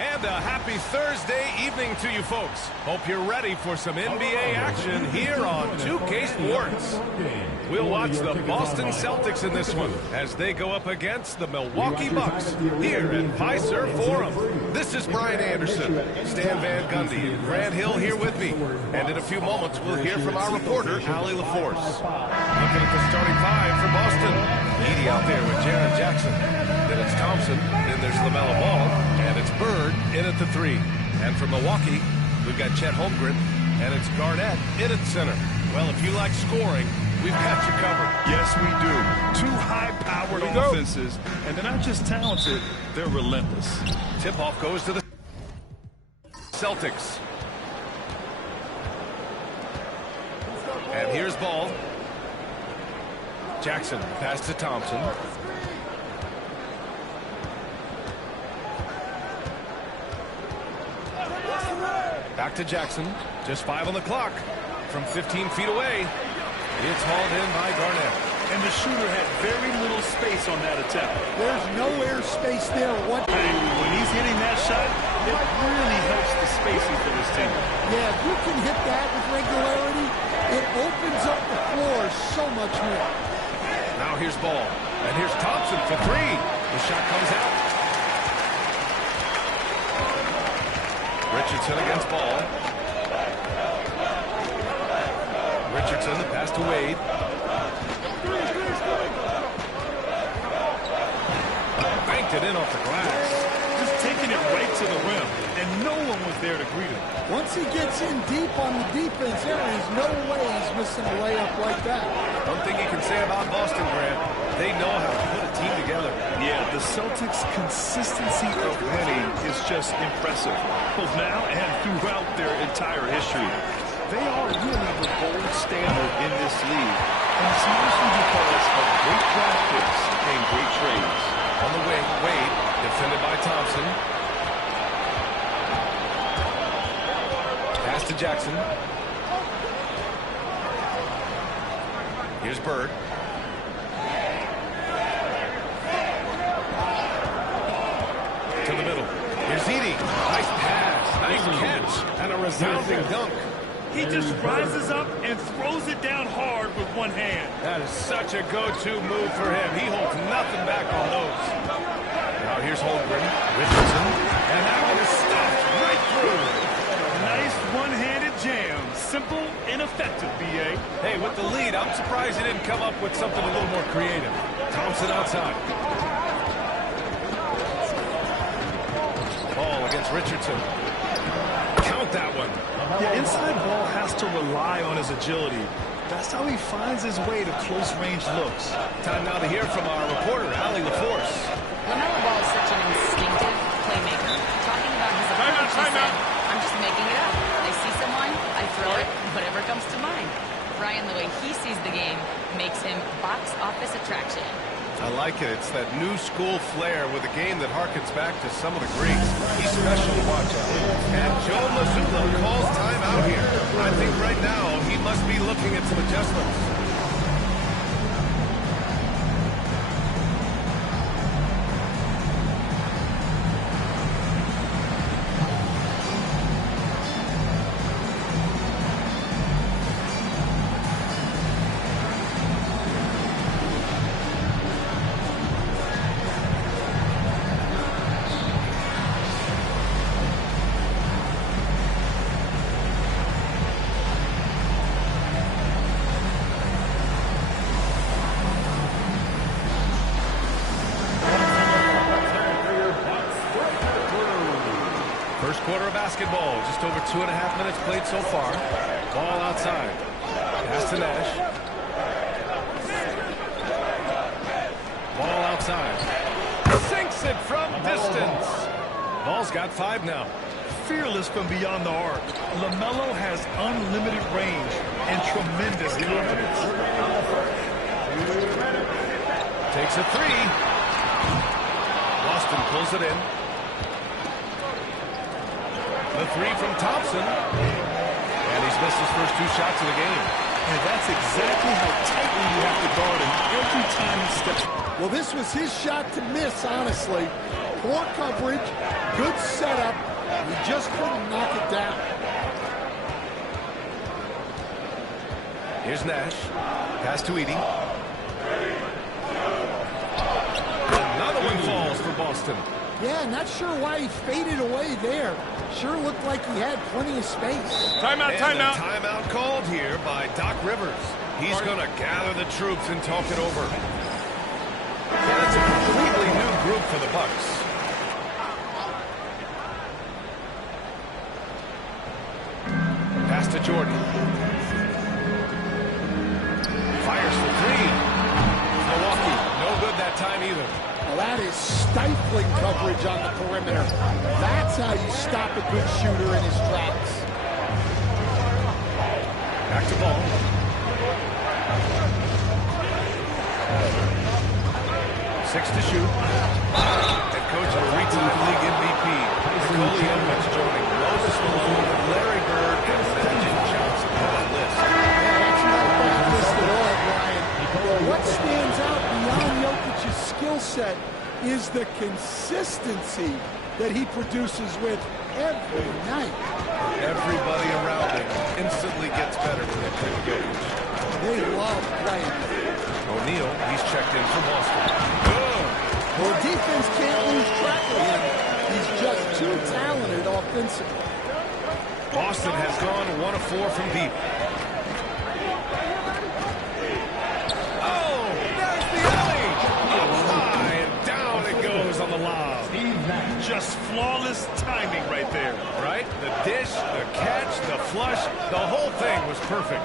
And a happy Thursday evening to you folks. Hope you're ready for some NBA action here on 2K Sports. We'll watch the Boston Celtics in this one as they go up against the Milwaukee Bucks here at Fiserv Forum. This is Brian Anderson, Stan Van Gundy, and Grant Hill here with me. And in a few moments, we'll hear from our reporter, Ali LaForce. Looking at the starting five for Boston. Edie out there with Jaren Jackson. Then it's Thompson. Then there's LaMelo Ball. And it's Bird in at the three. And from Milwaukee, we've got Chet Holmgren. And it's Garnett in at center. Well, if you like scoring, we've got you covered. Yes, we do. Two high-powered offenses. And they're not just talented, they're relentless. Tip-off goes to the Celtics. And here's Ball. Jackson, pass to Thompson. Back to Jackson. Just 5 on the clock. From 15 feet away. It's hauled in by Garnett. And the shooter had very little space on that attack. There's no air space there. When he's hitting that shot, it really helps the spacing for this team. Yeah, if you can hit that with regularity, it opens up the floor so much more. Now here's Ball. And here's Thompson for three. The shot comes out. Richardson against Ball. Richardson, the pass to Wade. Banked it in off the glass. Just taking it right to the rim, and no one was there to greet him. Once he gets in deep on the defense, there is no way he's missing a layup like that. One thing you can say about Boston, Grant, they know how to put a team together. Yeah, the Celtics' consistency of winning is just impressive, both now and throughout their entire history. They are really the gold standard in this league, and it's mostly because of great draft picks and great trades. On the wing, Wade, defended by Thompson. Pass to Jackson. Here's Bird. To the middle. Here's Edie. Nice pass. Nice catch. And a resounding dunk. He just rises up and throws it down hard with one hand. That is such a go-to move for him. He holds nothing back on those. Now here's Holmgren. Richardson. And that one is stuffed right through. Nice one-handed jam. Simple and effective, B.A. Hey, with the lead, I'm surprised he didn't come up with something a little more creative. Thompson outside. Ball against Richardson. Count that one. Yeah, inside Ball has to rely on his agility. That's how he finds his way to close-range looks. Time now to hear from our reporter, Ali LaForce. LaMelo Ball is such an instinctive playmaker. Talking about his approach, he said, I'm just making it up. I see someone, I throw it, whatever comes to mind. Brian, the way he sees the game makes him box office attraction. I like it. It's that new school flair with a game that harkens back to some of the greats. He's special to watch. And Joe Mazzulla calls time out here. I think right now he must be looking at some adjustments. First quarter of basketball, just over 2.5 minutes played so far. Ball outside. Pass to Nash. Ball outside. Sinks it from distance. Ball's got 5 now. Fearless from beyond the arc, LaMelo has unlimited range and tremendous confidence. Takes a 3. Boston pulls it in. The 3 from Thompson. And he's missed his first 2 shots of the game. And that's exactly how tightly you have to guard him every time he steps. Well, this was his shot to miss, honestly. Poor coverage, good setup. He just couldn't knock it down. Here's Nash. Pass to Edie. Another one falls for Boston. Yeah, not sure why he faded away there. Sure looked like he had plenty of space. Timeout, timeout. Timeout called here by Doc Rivers. He's going to gather the troops and talk it over. And it's a completely new group for the Bucks. Pass to Jordan. Fires for three. Milwaukee, no good that time either. Well, that is stifling coverage on the perimeter. That's how you stop a good shooter in his tracks. Back to ball. Six to shoot. Head coach of a three-time league MVP. Nikola Jokic joining Moses Malone, Larry Bird, and Magic Johnson. What a list. That's not a bad list at all, Brian. But what stands out beyond Jokic's skill set is the consistency that he produces with every night. Everybody around him instantly gets better when they play with Jokic. They love playing. O'Neal, he's checked in for Boston. Good. Well, defense can't lose track of him. He's just too talented offensively. Boston has gone 1 of 4 from deep. Oh, there's the alley. Up high and down it goes on the lob. Just flawless timing right there. Right? The dish, the catch, the flush, the whole thing was perfect.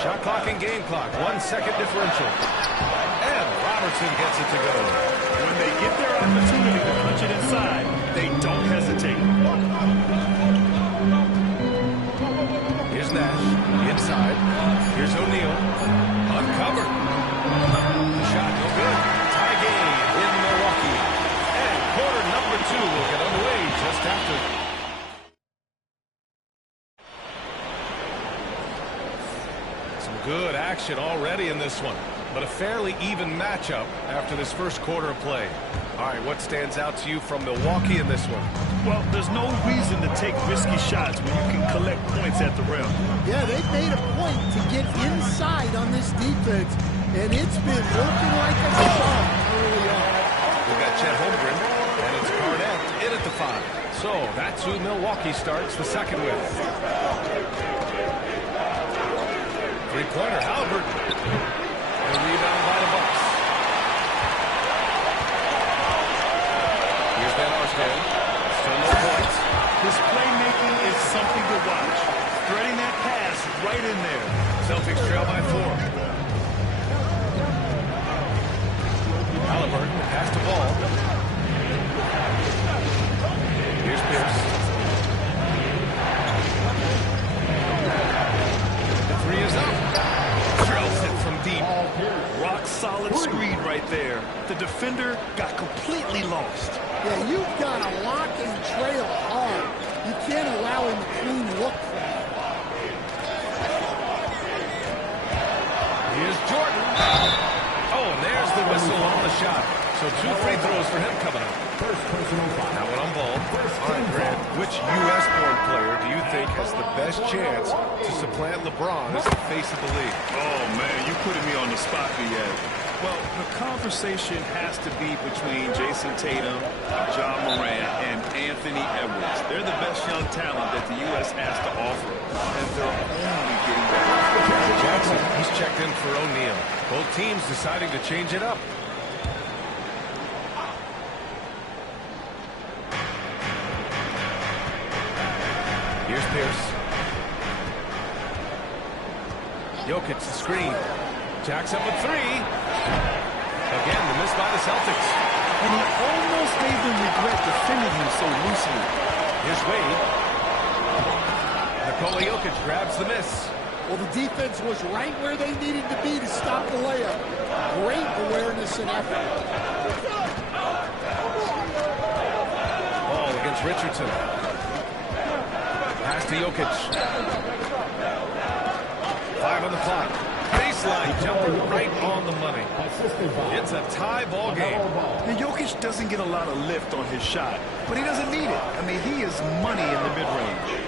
Shot clock and game clock, 1 second differential. And Robertson gets it to go. When they get their opportunity to punch it inside, they don't hesitate. Here's Nash, inside. Here's O'Neal, uncovered. The shot no good. Tie game in Milwaukee. And quarter number 2 will get underway just after. Some good action already in this one, but a fairly even matchup after this first quarter of play. All right, what stands out to you from Milwaukee in this one? Well, there's no reason to take risky shots when you can collect points at the rim. Yeah, they've made a point to get inside on this defense, and it's been working like a charm early on. We've got Chet Holmgren, and it's Garnett in at the 5. So that's who Milwaukee starts the second with. Three-pointer, Halliburton. And a rebound by the Bucks. Here's Van Arsdale. Still no points. His playmaking is something to watch. Threading that pass right in there. Celtics trail by 4. Halliburton pass the ball. Here's Pierce. The 3 is up. Drills it from deep. Rock solid screen right there. The defender got completely lost. Yeah, you've got to lock and trail hard. You can't allow him to clean look for that. Here's Jordan. Oh, and there's the whistle on the shot. So 2 free throws for him coming up. Now one on ball. All right, Grant, which U.S.-born player do you think has the best chance to supplant LeBron as the face of the league? Oh, man, you putting me on the spot, BS. Well, the conversation has to be between Jason Tatum, John Morant, and Anthony Edwards. They're the best young talent that the U.S. has to offer, and they're only getting better. Jackson, he's checked in for O'Neal. Both teams deciding to change it up. Here's Pierce. Jokic the screen. Jacks up a 3. Again, the miss by the Celtics. And he almost made them regret defending him so loosely. Here's Wade. Nikola Jokic grabs the miss. Well, the defense was right where they needed to be to stop the layup. Great awareness and effort. Ball against Richardson. Pass to Jokic. 5 on the clock. Baseline jumper right on the money. It's a tie ball game. And Jokic doesn't get a lot of lift on his shot, but he doesn't need it. I mean, he is money in the mid-range.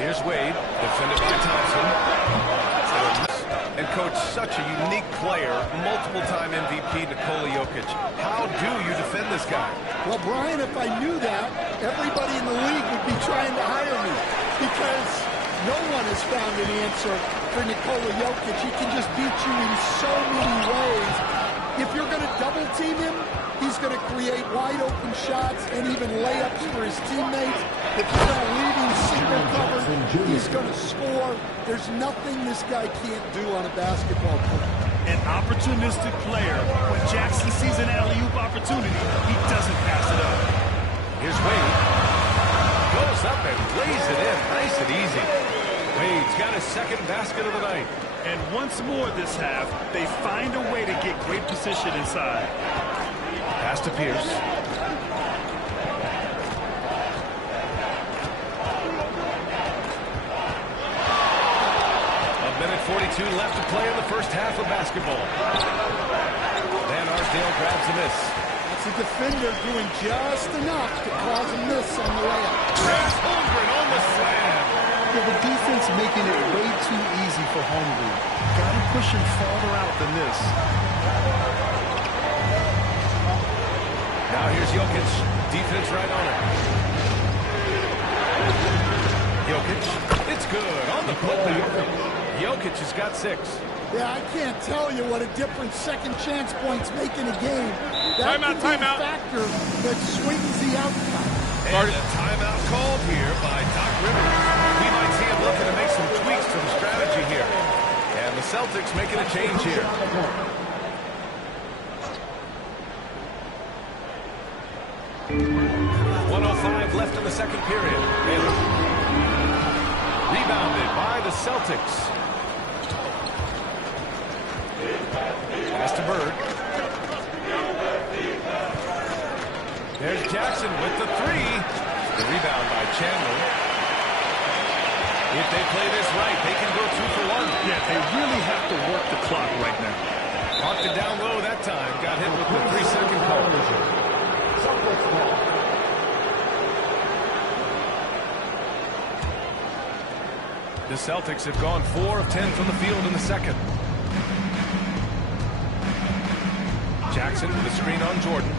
Here's Wade, defended by Thompson. And coach, such a unique player, multiple-time MVP Nikola Jokic. How do you defend this guy? Well, Brian, if I knew that, everybody in the league would be trying to hire me because no one has found an answer for Nikola Jokic. He can just beat you in so many ways. If you're going to double team him, he's going to create wide open shots and even layups for his teammates. If you're going to leave him single covered, he's going to score. There's nothing this guy can't do on a basketball court. An opportunistic player. When Jackson sees an alley-oop opportunity, he doesn't pass it up. Here's Wade. Goes up and lays it in. Nice and easy. Wade's got his second basket of the night. And once more this half, they find a way to get great position inside. Pass to Pierce. A minute 42 left to play in the first half of basketball. Van Arsdale grabs a miss. That's a defender doing just enough to cause a miss on the layup. Chris Holmgren on the slam. Yeah, the defense making it way too easy for Holmgren. Got to push him farther out than this. Now here's Jokic. Defense right on it. Jokic. It's good on the putback. Jokic has got 6. Yeah, I can't tell you what a difference second chance points make in a game. That could be a factor that swings the outcome. And a timeout called here by Doc Rivers. We might see him looking to make some tweaks to the strategy here. And the Celtics making a change here. .105 left in the second period. Baylor. Rebounded by the Celtics. Pass to Bird. There's Jackson with the 3. The rebound by Chandler. If they play this right, they can go 2 for 1. Yeah, they really have to work the clock right now. Parked it down low that time. Got hit with the 3-second call. The Celtics have gone 4 of 10 from the field in the second. Jackson with a screen on Jordan.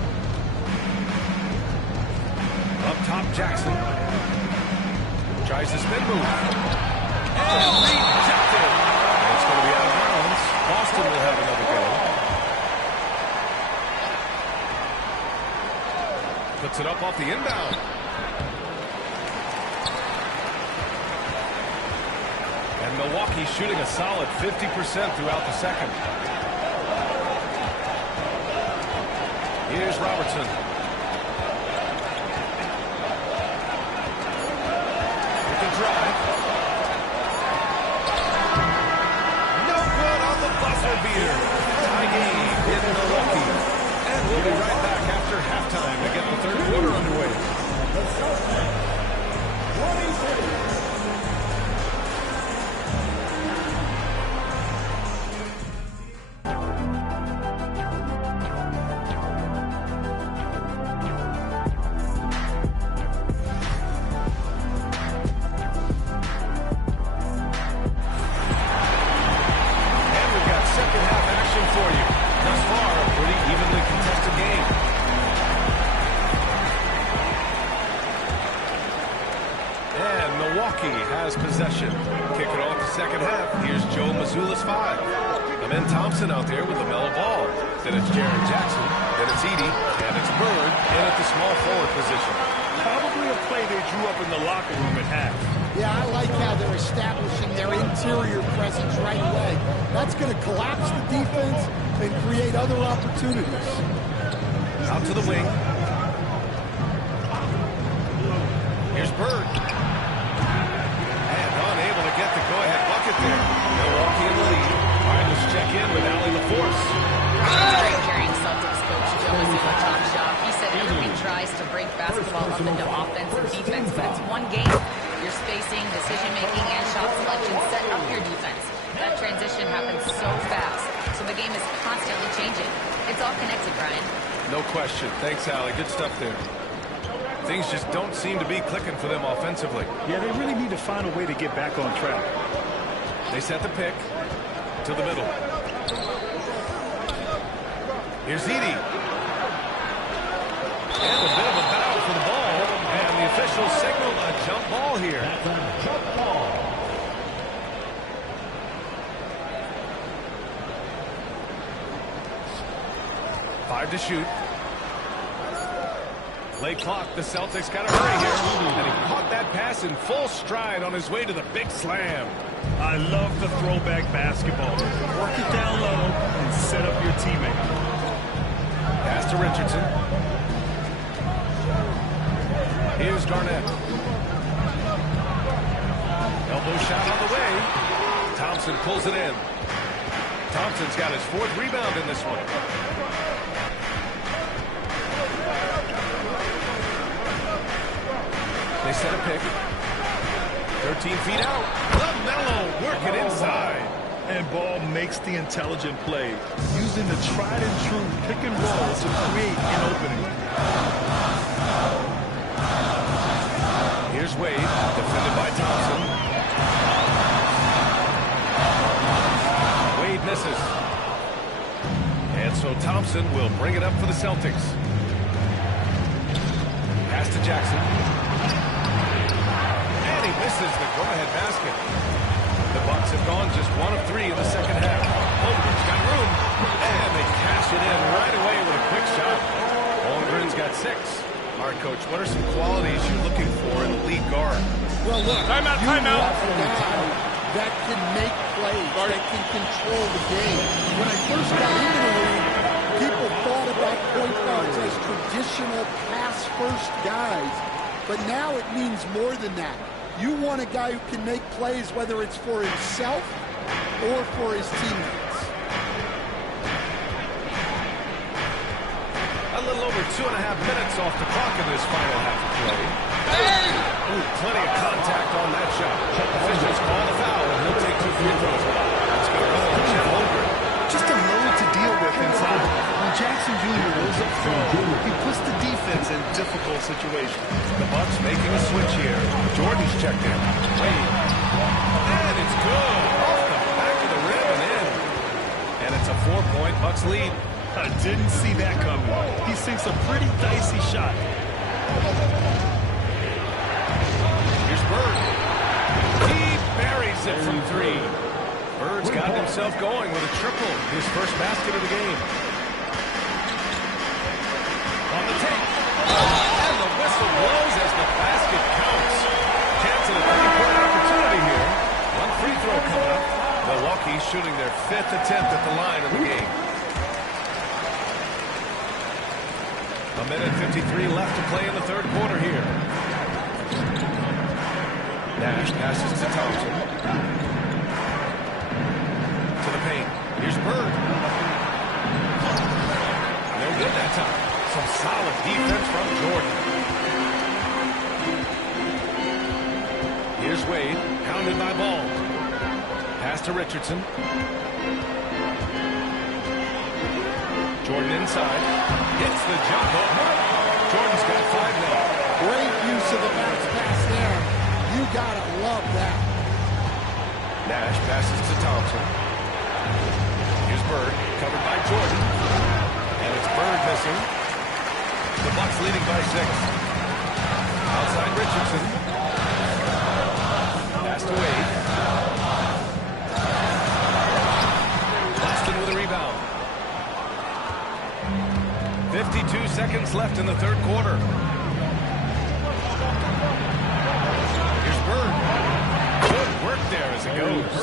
Up top, Jackson. Tries to spin move. And rejected. It's going to be out of bounds. Boston will have another go. Puts it up off the inbound. And Milwaukee shooting a solid 50% throughout the second. Here's Robertson. With the drive. No good on the buzzer beater. Tie game in Milwaukee. And we'll be right back after halftime to get the third quarter underway. Has possession. Kick it off the second half. Here's Joe Mazzulla's 5. Amen Thompson out there with the mellow ball. Then it's Jaren Jackson. Then it's Edey. And it's Bird in at the small forward position. Probably a play they drew up in the locker room at half. Yeah, I like how they're establishing their interior presence right away. That's going to collapse the defense and create other opportunities. Out to the wing. Here's Bird. Get the go-ahead bucket there. Milwaukee in the lead. All right, let's check in with Allie LaForce. Great carrying Celtics coach Joe Mazzulla top shop. He said everyone tries to break basketball up into offense and defense, but it's one game. Your spacing, decision-making, and shot selection set up your defense. That transition happens so fast, so the game is constantly changing. It's all connected, Brian. No question. Thanks, Allie. Good stuff there. Things just don't seem to be clicking for them offensively. Yeah, they really need to find a way to get back on track. They set the pick to the middle. Here's Edie. And a bit of a battle for the ball. And the officials signal a jump ball here. Jump ball. 5 to shoot. Late clock. The Celtics got to hurry here. And he caught that pass in full stride on his way to the big slam. I love the throwback basketball. Work it down low and set up your teammate. Pass to Richardson. Here's Garnett. Elbow shot on the way. Thompson pulls it in. Thompson's got his 4th rebound in this one. They set a pick. 13 feet out. LaMelo working inside. And Ball makes the intelligent play, using the tried and true pick and roll to create an opening. Here's Wade, defended by Thompson. Wade misses. And so Thompson will bring it up for the Celtics. Pass to Jackson. And he misses the go-ahead basket. The Bucks have gone just 1 of 3 in the second half. Holmgren's got room. And they cash it in right away with a quick shot. Holmgren's got 6. All right, Coach, what are some qualities you're looking for in the lead guard? Well, look, Timeout. a guy that can make plays, that can control the game. When I first got into the league, people thought about point guards as traditional pass-first guys. But now it means more than that. You want a guy who can make plays, whether it's for himself or for his teammates. A little over 2.5 minutes off the clock in this final half of play. Ooh, plenty of contact on that shot. Officials call the foul, and he'll take 2 free throws. It's going to go on Chet Holmgren. Just a load to deal with inside. When Jackson Jr. rolls up front, he puts the defense in difficult situations. The Bucks making a switch here. Jordan's checked in. Wade. And it's good. Off the back of the rim and in. And it's a 4-point Bucks lead. I didn't see that coming. He sinks a pretty dicey shot. Here's Bird. He buries it from 3. Bird's got himself going with a triple. His first basket of the game. On the take. And the whistle blows as the basket counts. Chance at a 3-point opportunity here. 1 free throw coming up. Milwaukee shooting their 5th attempt at the line in the game. 1:53 left to play in the 3rd quarter here. Nash passes to Thompson. To the paint. Here's Bird. No good that time. Some solid defense from Jordan. Here's Wade. Pounded by Ball. Pass to Richardson. Jordan inside. Hits the jump hook. Jordan's got 5 now. Great use of the bounce pass there. You gotta love that. Nash passes to Thompson. Here's Bird, covered by Jordan. And it's Bird missing. The Bucks leading by 6. Outside Richardson. Pass to Wade. Boston with a rebound. 52 seconds left in the 3rd quarter. Here's Bird. Good work there as it goes.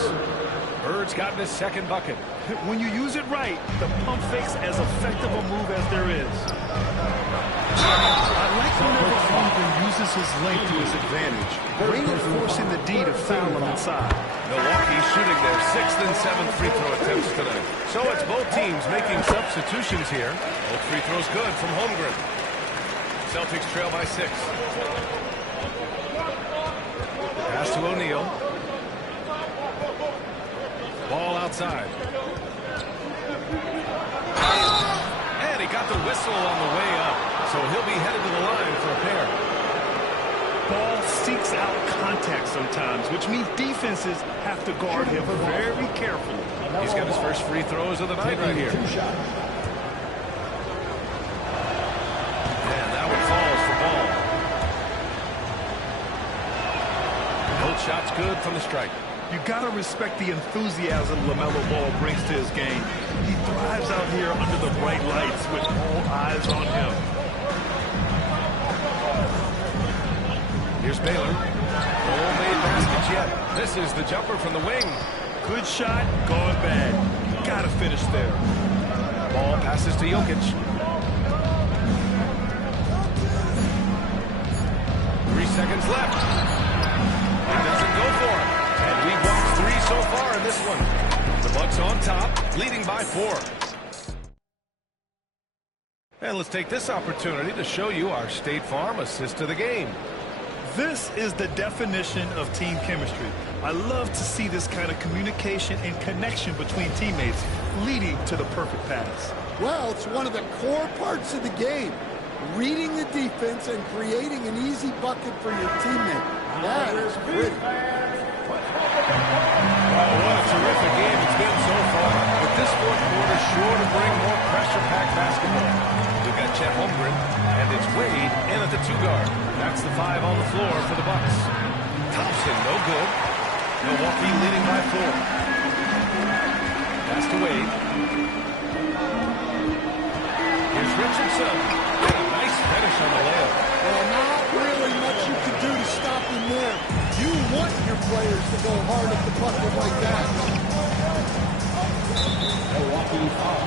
Bird's gotten his 2nd bucket. When you use it right, the pump fake's as effective a move as there is. I like whenever Holmgren uses his length to his advantage, reinforcing the D to foul him inside. Milwaukee shooting their 6th and 7th free throw attempts tonight. So it's both teams making substitutions here. Both free throws good from Holmgren. Celtics trail by 6. Pass to O'Neal. Ball outside. And he got the whistle on the way up. So he'll be headed to the line for a pair. Ball seeks out contact sometimes, which means defenses have to guard him very carefully. He's got his first free throws of the night right here. And that one falls for ball. No shot's good from the strike. You got to respect the enthusiasm LaMelo Ball brings to his game. He thrives out here under the bright lights with all eyes on him. Here's Baylor. No made baskets yet. This is the jumper from the wing. Good shot, gone bad. Got to finish there. Ball passes to Jokic. 3 seconds left. He doesn't go for it. And we've watched 3 so far in this one. The Bucks on top, leading by 4. And let's take this opportunity to show you our State Farm assist of the game. This is the definition of team chemistry. I love to see this kind of communication and connection between teammates leading to the perfect pass. Well, it's one of the core parts of the game. Reading the defense and creating an easy bucket for your teammate. That is pretty. Oh, what a terrific game it's been so far. But this fourth quarter sure to bring more pressure-packed basketball. We've got Chet Holmgren, and it's Wade in at the 2 guard. That's the 5 on the floor for the Bucks. Thompson, no good. Milwaukee leading by 4. Pass to Wade. Here's Richardson. And a nice finish on the layup. Well, not really much you can do to stop him there. You want your players to go hard at the bucket like that. Milwaukee foul.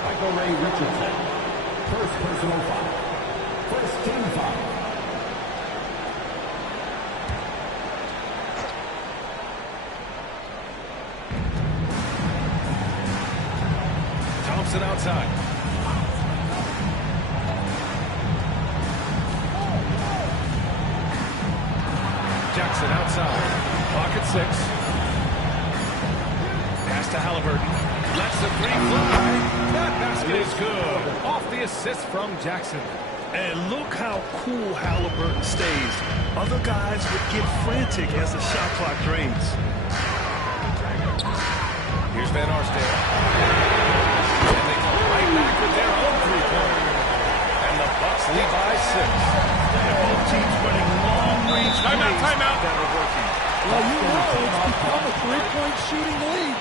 Michael Ray Richardson. First personal foul. First team foul. Thompson outside. Jackson outside. Clock at 6. Pass to Halliburton. Lets the 3 fly. That basket is good. Off the assist from Jackson. And look how cool Halliburton stays. Other guys would get frantic as the shot clock drains. Here's Van Arsdale. And they come right back with their own 3-pointer. And the Bucks lead by 6. And both teams running long-range plays that are working. Well, you know it's become a 3-point shooting lead.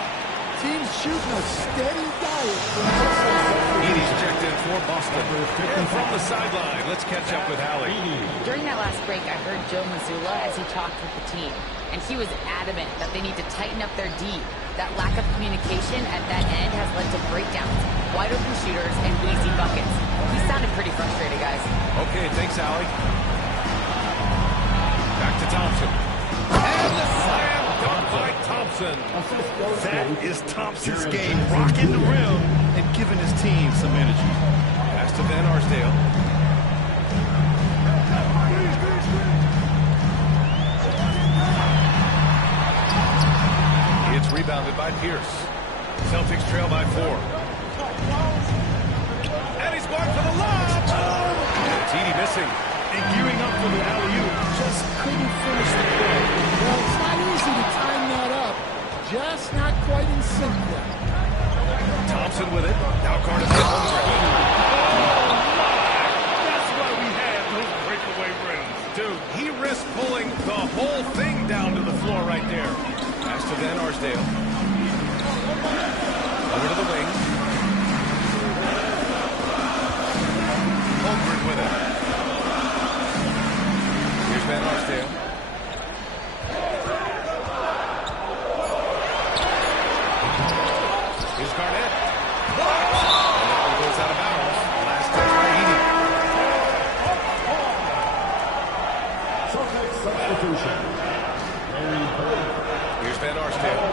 Teams shooting a steady diet from outside. Edie's checked in for Boston. And from the sideline, let's catch up with Hallie. During that last break, I heard Joe Mazzulla as he talked with the team. And he was adamant that they need to tighten up their D. That lack of communication at that end has led to breakdowns, wide open shooters, and easy buckets. He sounded pretty frustrated, guys. Okay, thanks, Hallie. Back to Thompson. And the slam dunk by Thompson. That is Thompson's game, rocking the rim and giving his team some energy. Pass to Van Arsdale. It's rebounded by Pierce. Celtics trail by 4. And he's going for the lob. And it's Edie missing. And gearing up for the alley-oop, just couldn't finish the play. Well, it's not easy to time that up. Just not quite in sync yet. Thompson with it. Now guarded by Holmgren. That's why we have those breakaway rims. Dude, he risked pulling the whole thing down to the floor right there. Pass to Van Arsdale. Over to the wing. Holmgren with it. Here's Van Arsdale. Here's Garnett. And that one goes out of bounds. Last touch by Edie. Celtics substitution. Here's Van Arsdale.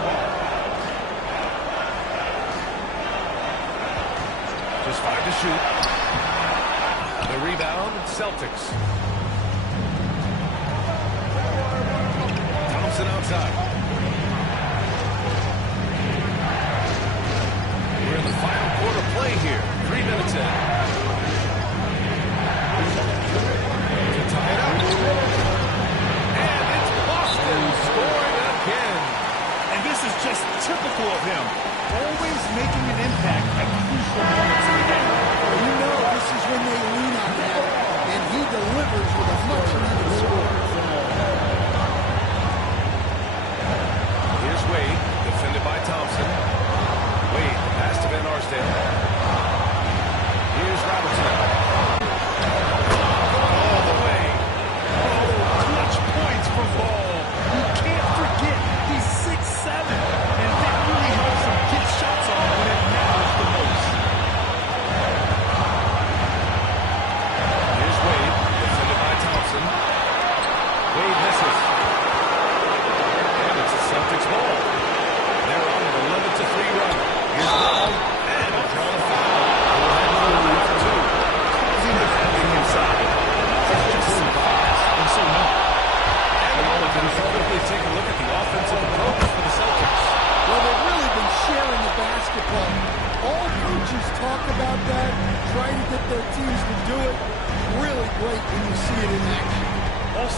Just 5 to shoot. The rebound, Celtics. Thompson outside.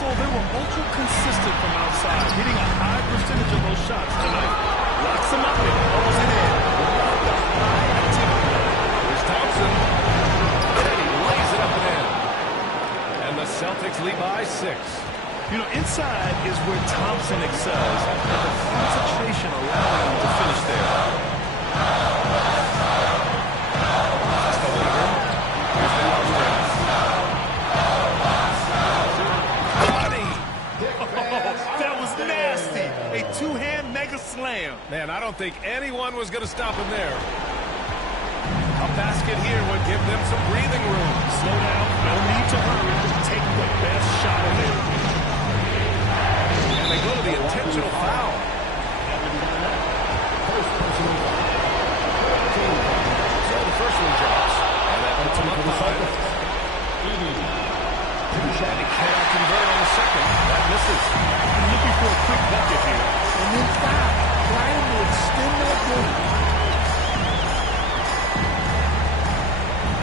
total, they were ultra consistent from outside, hitting a high percentage of those shots tonight. Locks them up and pulls it in. Love the high activity. Here's Thompson. And he lays it up and in. And the Celtics lead by 6. You know, inside is where Thompson excels, and the concentration allowing him to finish there. Just a little. Here's the Austin. Body. That was nasty. A two-hand mega slam. Man, I don't think anyone was going to stop him there. A basket here would give them some breathing room. Slow down. No need to hurry. Just take the best shot available. And they go to the intentional foul. So the first one drops. And that puts him up 5. And he cannot convert on the second. That misses. Looking for a quick bucket here. And in fact, Brian will extend that game.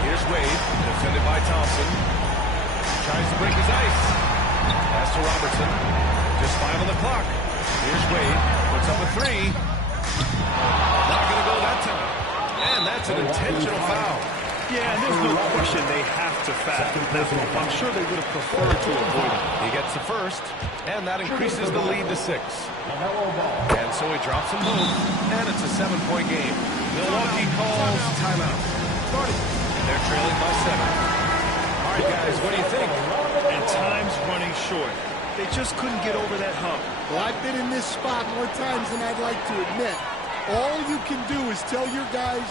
Here's Wade, defended by Thompson. Tries to break his ice. Pass to Robertson. Just 5 on the clock. Here's Wade. Puts up a 3. Not going to go that time. And that's an intentional foul. Yeah, and there's no question they have to foul. I'm sure they would have preferred to avoid it. He gets the first, and that increases the lead to 6. And so he drops them both, and it's a 7-point game. Milwaukee calls timeout. And they're trailing by 7. All right, guys, what do you think? And time's running short. They just couldn't get over that hump. Well, I've been in this spot more times than I'd like to admit. All you can do is tell your guys...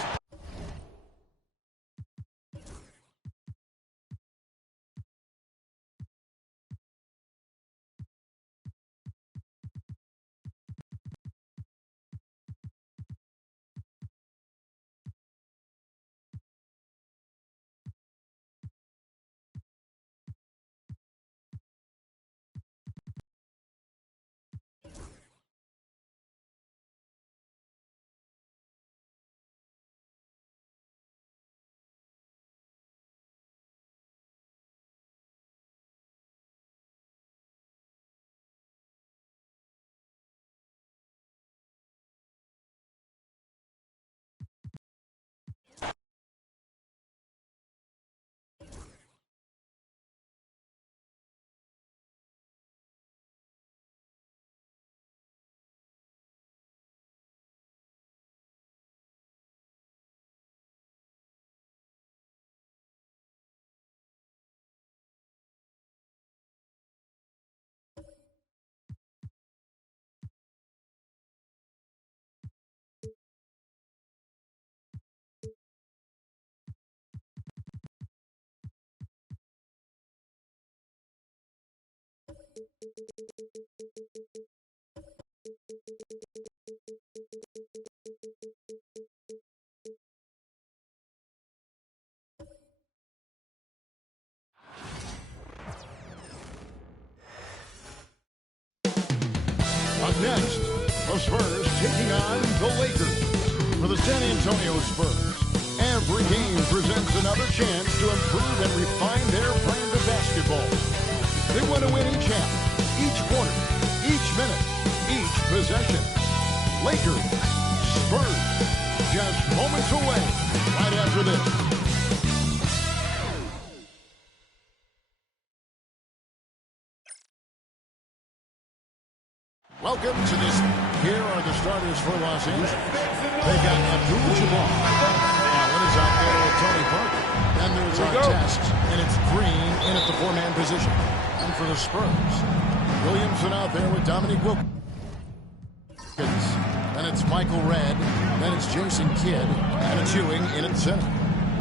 Up next, the Spurs taking on the Lakers. For the San Antonio Spurs, every game presents another chance to improve and refine their brand of basketball. They want to win each half, each quarter, each minute, each possession. Lakers, Spurs, just moments away right after this. Welcome to this. Here are the starters for Los Angeles. They've got Abdul-Jabbar. Allen is out there with Tony Parker. Then there's our test, and it's Green in at the 4-man position. And for the Spurs, Williamson out there with Dominique Wilkins. Then it's Michael Redd. Then it's Jason Kidd. And it's Ewing in at center.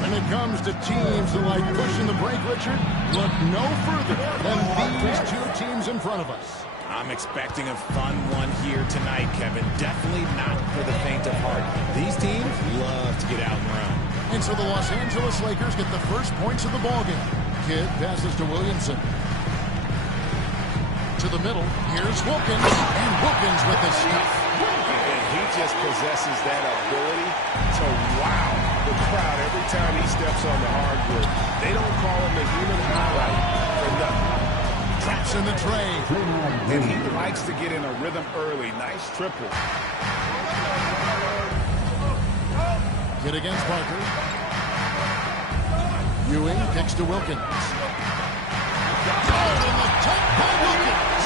When it comes to teams that like pushing the break, Richard, look no further than these two teams in front of us. I'm expecting a fun one here tonight, Kevin. Definitely not for the faint of heart. These teams love to get out and run. And so the Los Angeles Lakers get the first points of the ballgame. Kidd passes to Williamson. To the middle, here's Wilkins. And Wilkins with the stuff. And he just possesses that ability to wow the crowd every time he steps on the hardwood. They don't call him the human highlight for nothing. Track Puts in the tray. And he likes to get in a rhythm early. Nice triple. Hit against Parker. Ewing kicks to Wilkins. Oh, and the tap by Wilkins.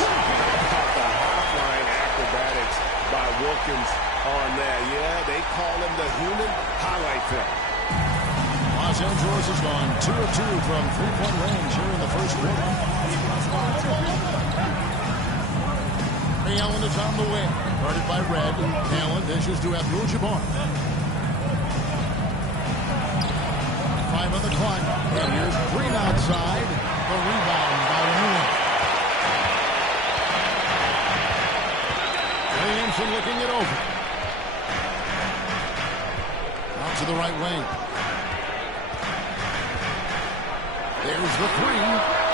The half-line acrobatics by Wilkins on that. Yeah, they call him the human highlight film. Los Angeles has gone 2 of 2 from three-point range here in the first quarter. Ray Allen is on the wing. Guarded by Red. Allen dishes to Abdul-Jabbar. 5 on the clock. And here's Green outside. The rebound by Ewing. Williamson looking it over. Out to the right wing. There's the three.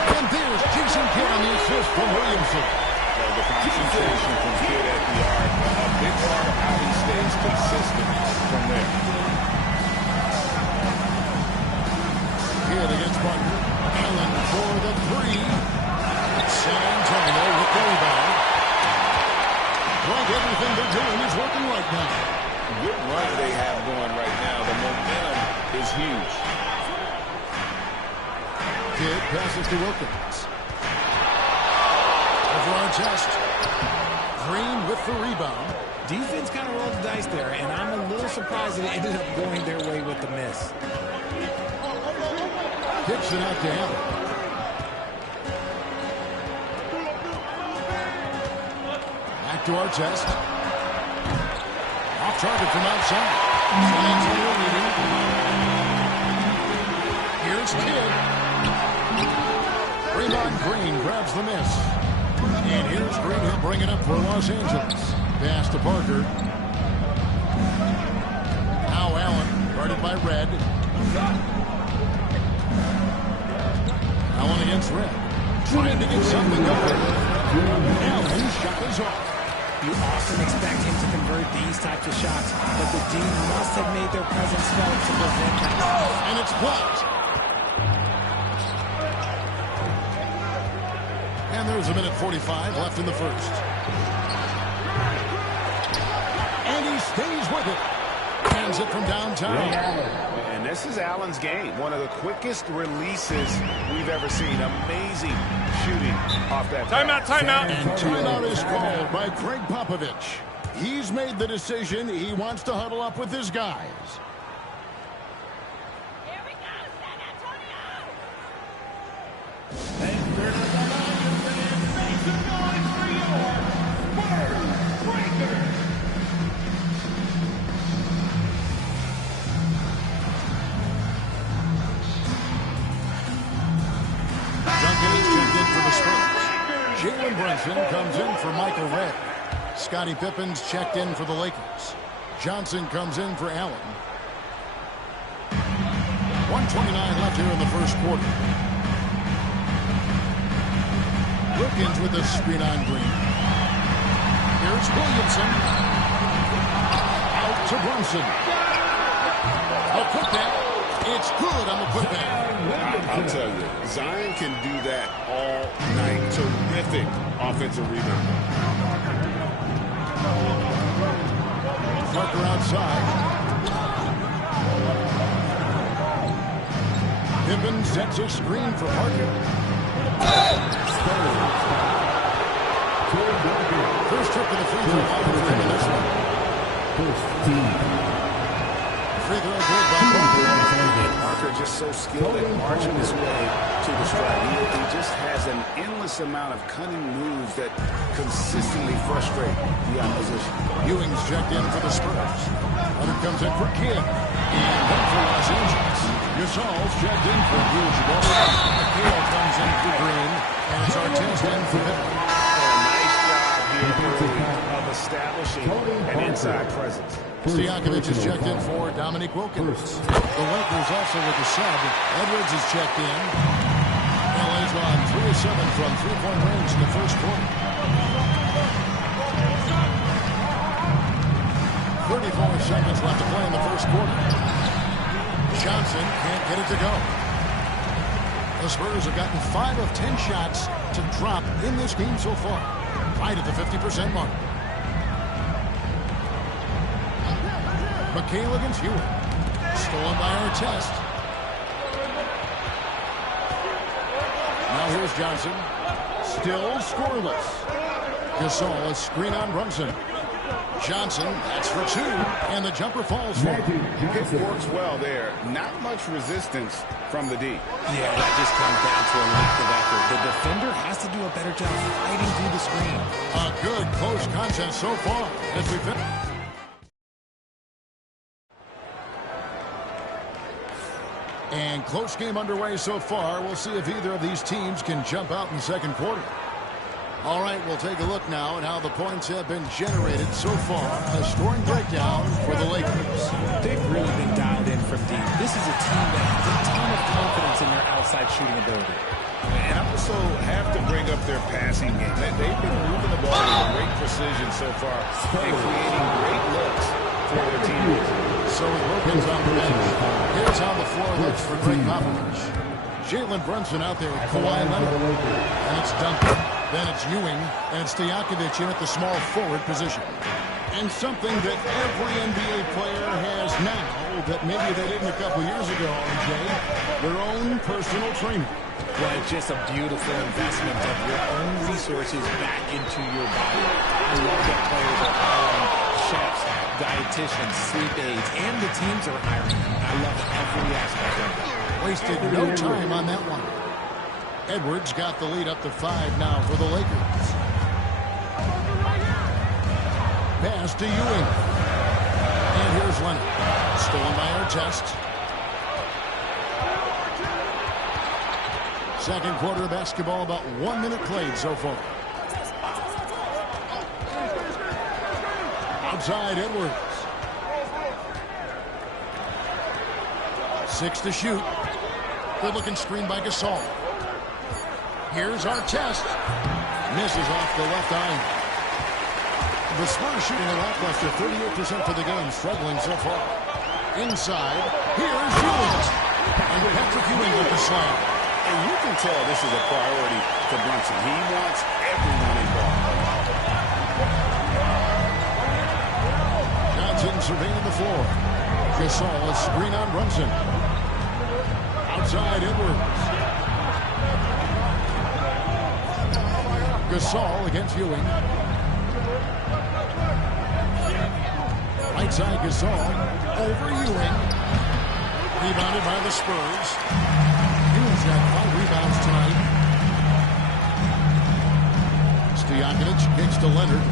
And there's Jason Kidd on the assist from Williamson. Well, the concentration from Kidd at the arc. A big part of how he stays consistent from there. Kidd against Parker. Allen for the three. San Antonio with the rebound. Like everything they're doing is working right now. Good run they have going right now. The momentum is huge. Kidd passes to Wilkins. Over on chest. Green with the rebound. Defense kind of rolled the dice there, and I'm a little surprised that it ended up going their way with the miss. Kicks it out to Allen. Back to our chest. Off target from outside. San Antonio leading. Here's Kidd. Draymond Green grabs the miss. And here's Green. He'll bring it up for Los Angeles. Pass to Parker. Now Allen, guarded by Red. Allen against Red. Trying to get something going. Allen shot is off. You often expect him to convert these types of shots, but the D must have made their presence felt to prevent that. And it's blocked. And there's a minute 45 left in the first. And he stays with it. Hands it from downtown. And this is Allen's game. One of the quickest releases we've ever seen. Amazing shooting off that. Timeout. And timeout is called by Greg Popovich. He's made the decision. He wants to huddle up with his guys. Here we go, San Antonio! Make some noise for your Bird Breaker. Duncan is checked in for the Spurs. Jalen Brunson comes in for Michael Red. Scottie Pippen's checked in for the Lakers. Johnson comes in for Allen. 1:29 left here in the first quarter. Wilkins with a screen on Green. Here's Williamson. Out to Brunson. A putback. It's good on the putback. I'll tell you, Zion can do that all night. Terrific offensive rebound. Parker outside. Pippen sets a screen for Parker. First trip to the free throw line for him in this one. Free throw good by Parker. Parker just so skilled at marching his way to the strike. He just has an endless amount of cunning moves that consistently frustrate the opposition. Ewing's checked in for the Spurs. Hunter comes in for Kidd. And one for Los Angeles. Gasol's checked in for Abdul-Jabbar. McHale comes in for Green. And it's Artest in for Pippen. Nice job here of establishing an inside presence. Stojakovic is checked in for Dominique Wilkins. The Lakers also with the sub. Edwards is checked in. LA's gone 3 of 7 from three-point range in the first quarter. 34 seconds left to play in the first quarter. Johnson can't get it to go. The Spurs have gotten 5 of 10 shots to drop in this game so far. Right at the 50% mark. McHale against Ewing. Stolen by Artest. Now here's Johnson. Still scoreless. Gasol, a screen on Brunson. Johnson, that's for two, and the jumper falls for him. It works well there. Not much resistance from the D. Yeah, that just comes down to a lack of effort. The defender has to do a better job fighting through the screen. A good close contest so far as we finish. And close game underway so far. We'll see if either of these teams can jump out in the second quarter. All right, we'll take a look now at how the points have been generated so far. A scoring breakdown for the Lakers. They've really been dialed in from deep. This is a team that has a ton of confidence in their outside shooting ability. And I also have to bring up their passing game. They've been moving the ball with great precision so far and creating great looks for their teammates. So with Wilkins on the bench, here's how the floor looks for Greg Popovich. Jalen Brunson out there with Kawhi Leonard. And it's Duncan. Then it's Ewing. And it's Stojakovic in at the small forward position. And something that every NBA player has now that maybe they didn't a couple years ago, RJ, their own personal trainer. Well, it's just a beautiful investment of your own resources back into your body. I love that players are hiring chefs, dietitians, sleep aides, and the teams are hiring them. I love every aspect of it. Wasted no time on that one. Edwards got the lead up to 5 now for the Lakers. Pass to Ewing. And here's Leonard. Stolen by Artest. Second quarter basketball, about 1 minute played so far. Outside Edwards. 6 to shoot. Good looking screen by Gasol. Here's Artest. Misses off the left eye. The Spurs shooting a lackluster 38% for the game, struggling so far. Inside, here's Ewing. And Patrick Ewing with the slam. And you can tell this is a priority to Brunson. He wants everyone involved. Johnson surveying the floor. Gasol, a screen on Brunson. Outside Edwards. Gasol against Ewing. Right side Gasol. Over Ewing. Rebounded by the Spurs. Ewing's got 5 rebounds tonight. Stojakovic kicks to Leonard.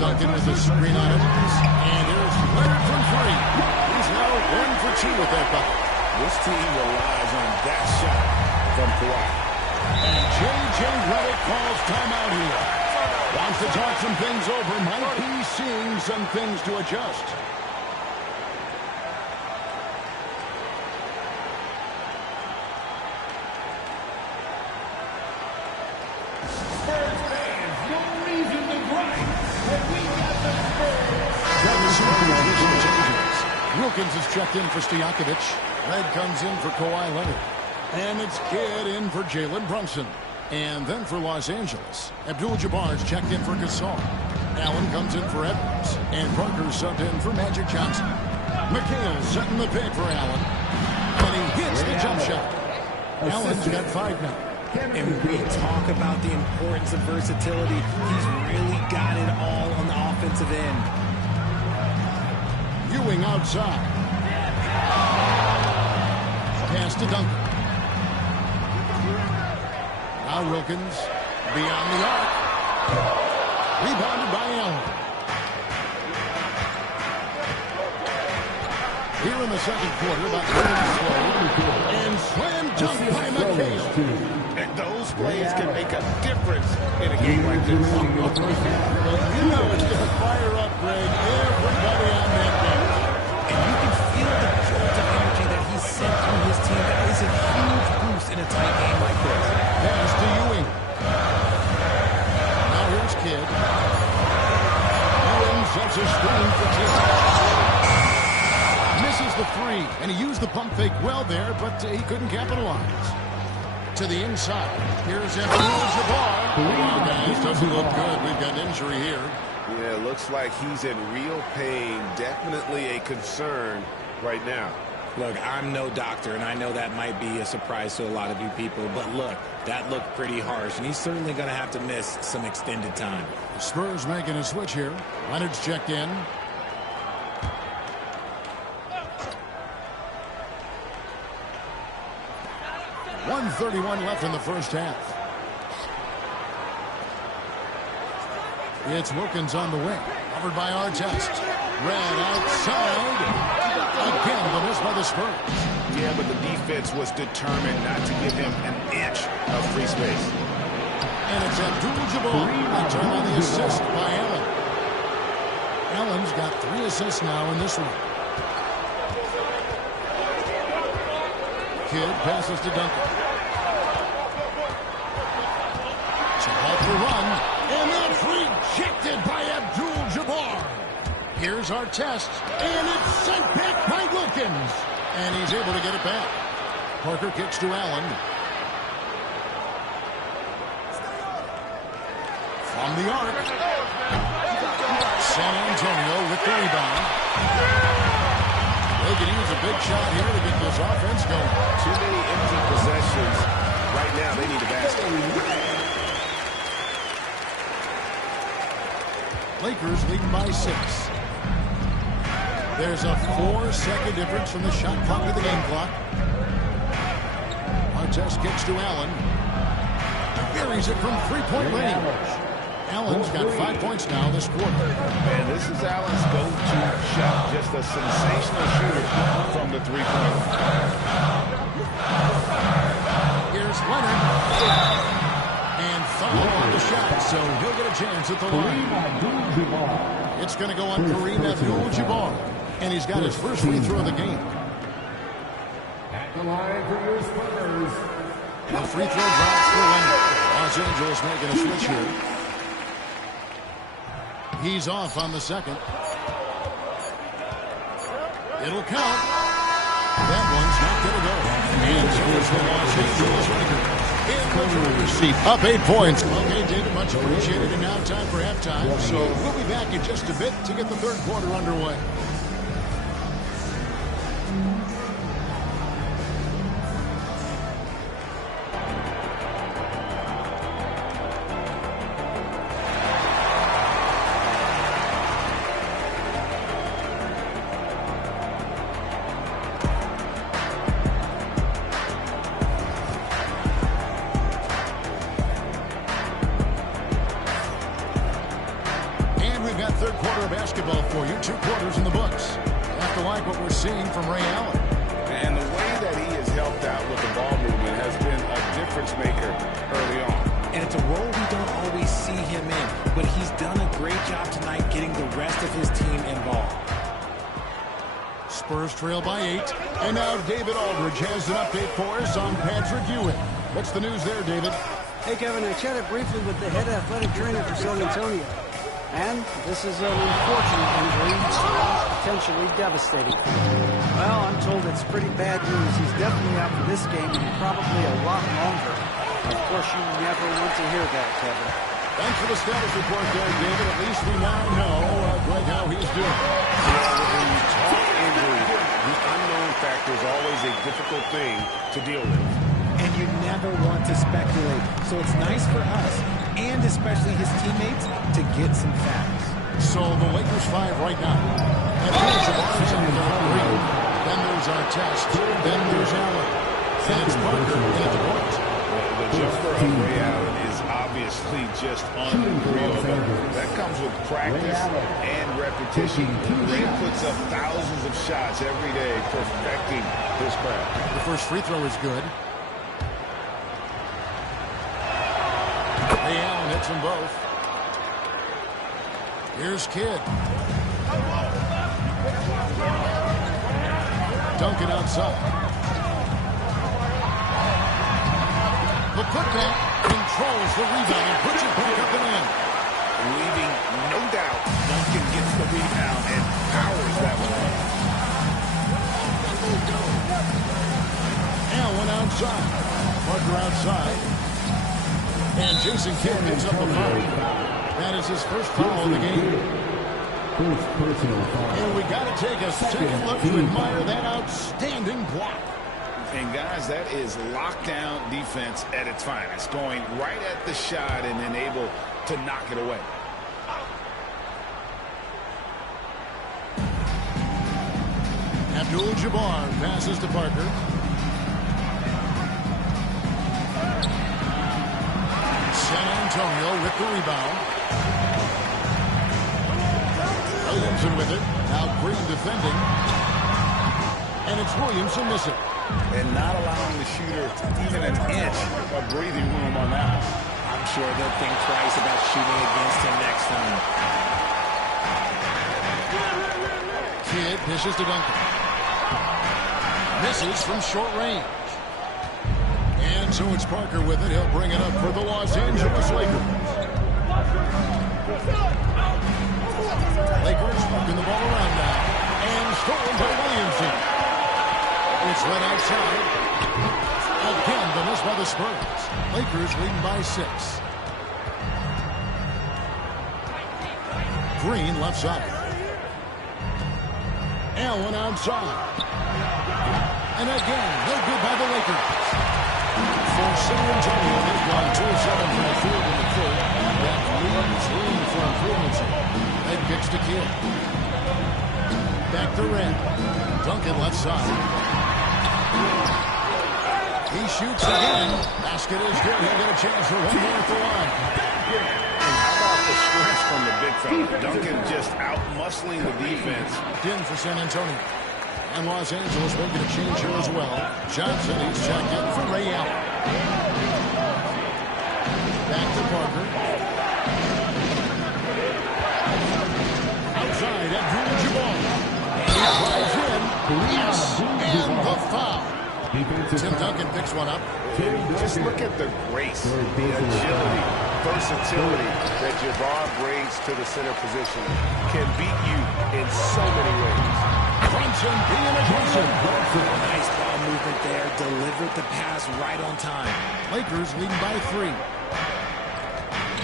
Duncan with a screen on it. And there's Leonard from 3. He's now 1 for 2 with that bucket. This team relies on that shot from Kawhi. And J.J. Redick calls timeout here. Wants to talk some things over. Might be seeing some things to adjust. Spurs fans, no reason to grind, but we got the Spurs. Wilkins is checked in for Stojakovic. Red comes in for Kawhi Leonard. And it's Kidd in for Jalen Brunson. And then for Los Angeles, Abdul-Jabbar is checked in for Gasol. Allen comes in for Edwards. And Parker subbed in for Magic Johnson. McHale setting the pick for Allen. And he hits the jump shot. Allen's got 5 now. And we talk about the importance of versatility. He's really got it all on the offensive end. Ewing outside. Pass to Duncan. Now Wilkins beyond the arc. Rebounded by Allen. Here in the second quarter, about 2 minutes played. And slam dunk by McHale. And those plays can make a difference in a game like this. You know it's going to fire up, Greg, everybody on that bench. And you can feel the jolt of energy that he's sent through his team. That is a huge boost in a tight game like this. Pass to Ewing. Now here's Kidd. Ewing sets a screen for Kidd. Misses the 3, and he used the pump fake well there, but he couldn't capitalize. to the inside. Here's Abdul-Jabbar. Wow, guys, doesn't look good. We've got an injury here. Yeah, looks like he's in real pain. Definitely a concern right now. Look, I'm no doctor, and I know that might be a surprise to a lot of you people, but look, that looked pretty harsh, and he's certainly going to have to miss some extended time. The Spurs making a switch here. Leonard's checked in. .131 left in the first half. It's Wilkins on the wing. Covered by Artest. Red outside. Again, the miss by the Spurs. Yeah, but the defense was determined not to give him an inch of free space. And it's Abdul-Jabbar. They turn on the assist by Allen. Allen's got 3 assists now in this one. Kidd passes to Duncan. So off the run, and that's rejected by Abdul-Jabbar. Here's our test, and it's sent back by Wilkins. And he's able to get it back. Parker kicks to Allen. From the arc. San Antonio with the rebound. They can use a big shot here to get this offense going. Too many empty possessions. Right now, they need a basket. Lakers leading by 6. There's a 4-second difference from the shot clock to the game clock. Artest kicks to Allen. Buries it from 3-point range. Allen's got 5 points now this quarter. And this is Allen's go-to shot. Just a sensational shooter from the three-point. Here's Leonard. And foul on the shot, so he'll get a chance at the line. It's going to go on Kareem Abdul-Jabbar. And he's got his first free throw of the game. At the line for your Spurs. The free throw drops for Leonard. Los Angeles making a switch here. He's off on the second. It'll count. That one's not going to go. And scores the Los Angeles Lakers. In the driver's seat, up 8 points. Okay, David, much appreciated. And now time for halftime. So we'll be back in just a bit to get the third quarter underway. Third quarter of basketball for you. 2 quarters in the books. You have to like what we're seeing from Ray Allen. And the way that he has helped out with the ball movement has been a difference maker early on. And it's a role we don't always see him in, but he's done a great job tonight getting the rest of his team involved. Spurs trail by 8. And now David Aldridge has an update for us on Patrick Ewing. What's the news there, David? Hey, Kevin, I chatted briefly with the head athletic trainer for San Antonio. And this is an unfortunate injury, potentially devastating. Well, I'm told it's pretty bad news. He's definitely out for this game and probably a lot longer. Of course, you never want to hear that, Kevin. Thanks for the status report there, David. At least we now know Greg how he's doing. When you talk injury, the unknown factor is always a difficult thing to deal with. And you never want to speculate. So it's nice for us, and especially his teammates, to get some facts. So the Lakers 5 right now. Abdul-Jabbar's on the 3. Then there's Artest. Then there's Allen. And it's Parker at the point. The jumper of Ray Allen is obviously just unreal. That comes with practice and repetition. Ray puts up thousands of shots every day, perfecting his craft. The first free throw is good. Ray Allen hits them both. Here's Kidd. Duncan outside. The putback controls the rebound and puts it back up and in. Leaving no doubt, Duncan gets the rebound and powers that one. Allen outside. Parker outside. And Jason Kidd picks up a foul. That is his first foul of the game. First personal foul. And we got to take a second look to admire that outstanding block. And guys, that is lockdown defense at its finest. Going right at the shot and then able to knock it away. Abdul-Jabbar passes to Parker. San Antonio with the rebound. Williamson with it. Now Green defending. And it's Williamson missing. And not allowing the shooter even an inch of breathing room on that. I'm sure they'll think twice about shooting against him next time. Kidd pitches to Duncan. Misses from short range. And so it's Parker with it. He'll bring it up for the Los Angeles Lakers. Lakers working the ball around now. And stolen by Williamson. It's led outside. Again, the miss by the Spurs. Lakers leading by 6. Green left side. Allen outside. And again, no good by the Lakers. For San Antonio, they've gone 2 of 7 from the field in the third. That leaves room for improvements. Head kicks to Kidd. Back to Red. Duncan left side. He shoots again. Basket is good. He'll get a chance for one more at the line. And how about the strength from the big fella? Duncan just out-muscling the defense. In for San Antonio. And Los Angeles making a change here as well. Johnson, he's checked in for Ray Allen. Back to Parker. Outside, Abdul-Jabbar. He drives in. Yes, and the foul. Tim Duncan picks one up. Just look at the grace, the agility, versatility that Jabbar brings to the center position. Can beat you in so many ways. Brunson being aggressive. Nice ball movement there. Delivered the pass right on time. Lakers leading by 3.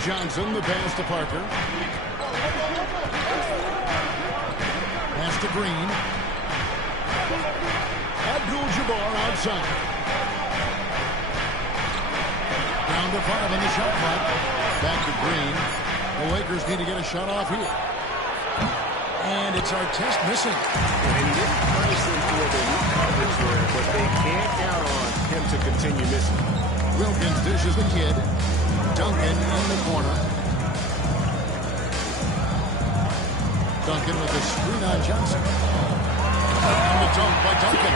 Johnson, the pass to Parker. Pass to Green. Abdul-Jabbar outside. Down to 5 on the shot clock. Back to Green. The Lakers need to get a shot off here. And it's Artest missing. And he didn't punish them for the weak coverage there, but they can't count on him to continue missing. Wilkins dishes the Kidd. Duncan in the corner. Duncan with a screen on Johnson. And the dunk by Duncan.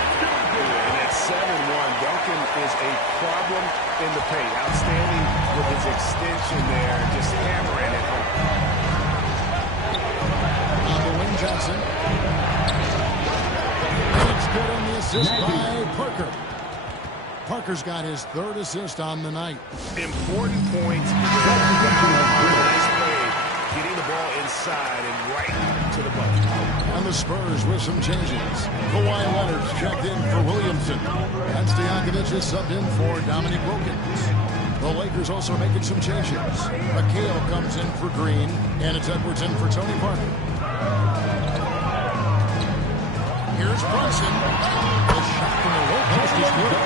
And at 7-1, Duncan is a problem in the paint. Outstanding with his extension there, just hammering it home. On the wing, Johnson. And it's good on the assist by Parker. Parker's got his 3rd assist on the night. Important points. Nice play. Getting the ball inside and right to the bucket. And the Spurs with some changes. Kawhi Leonard's checked in for Williamson. And Stojakovic is subbed in for Dominic Wilkins. The Lakers also making some changes. McHale comes in for Green. And it's Edwards in for Tony Parker. Here's Brunson. The shot from the low post is good.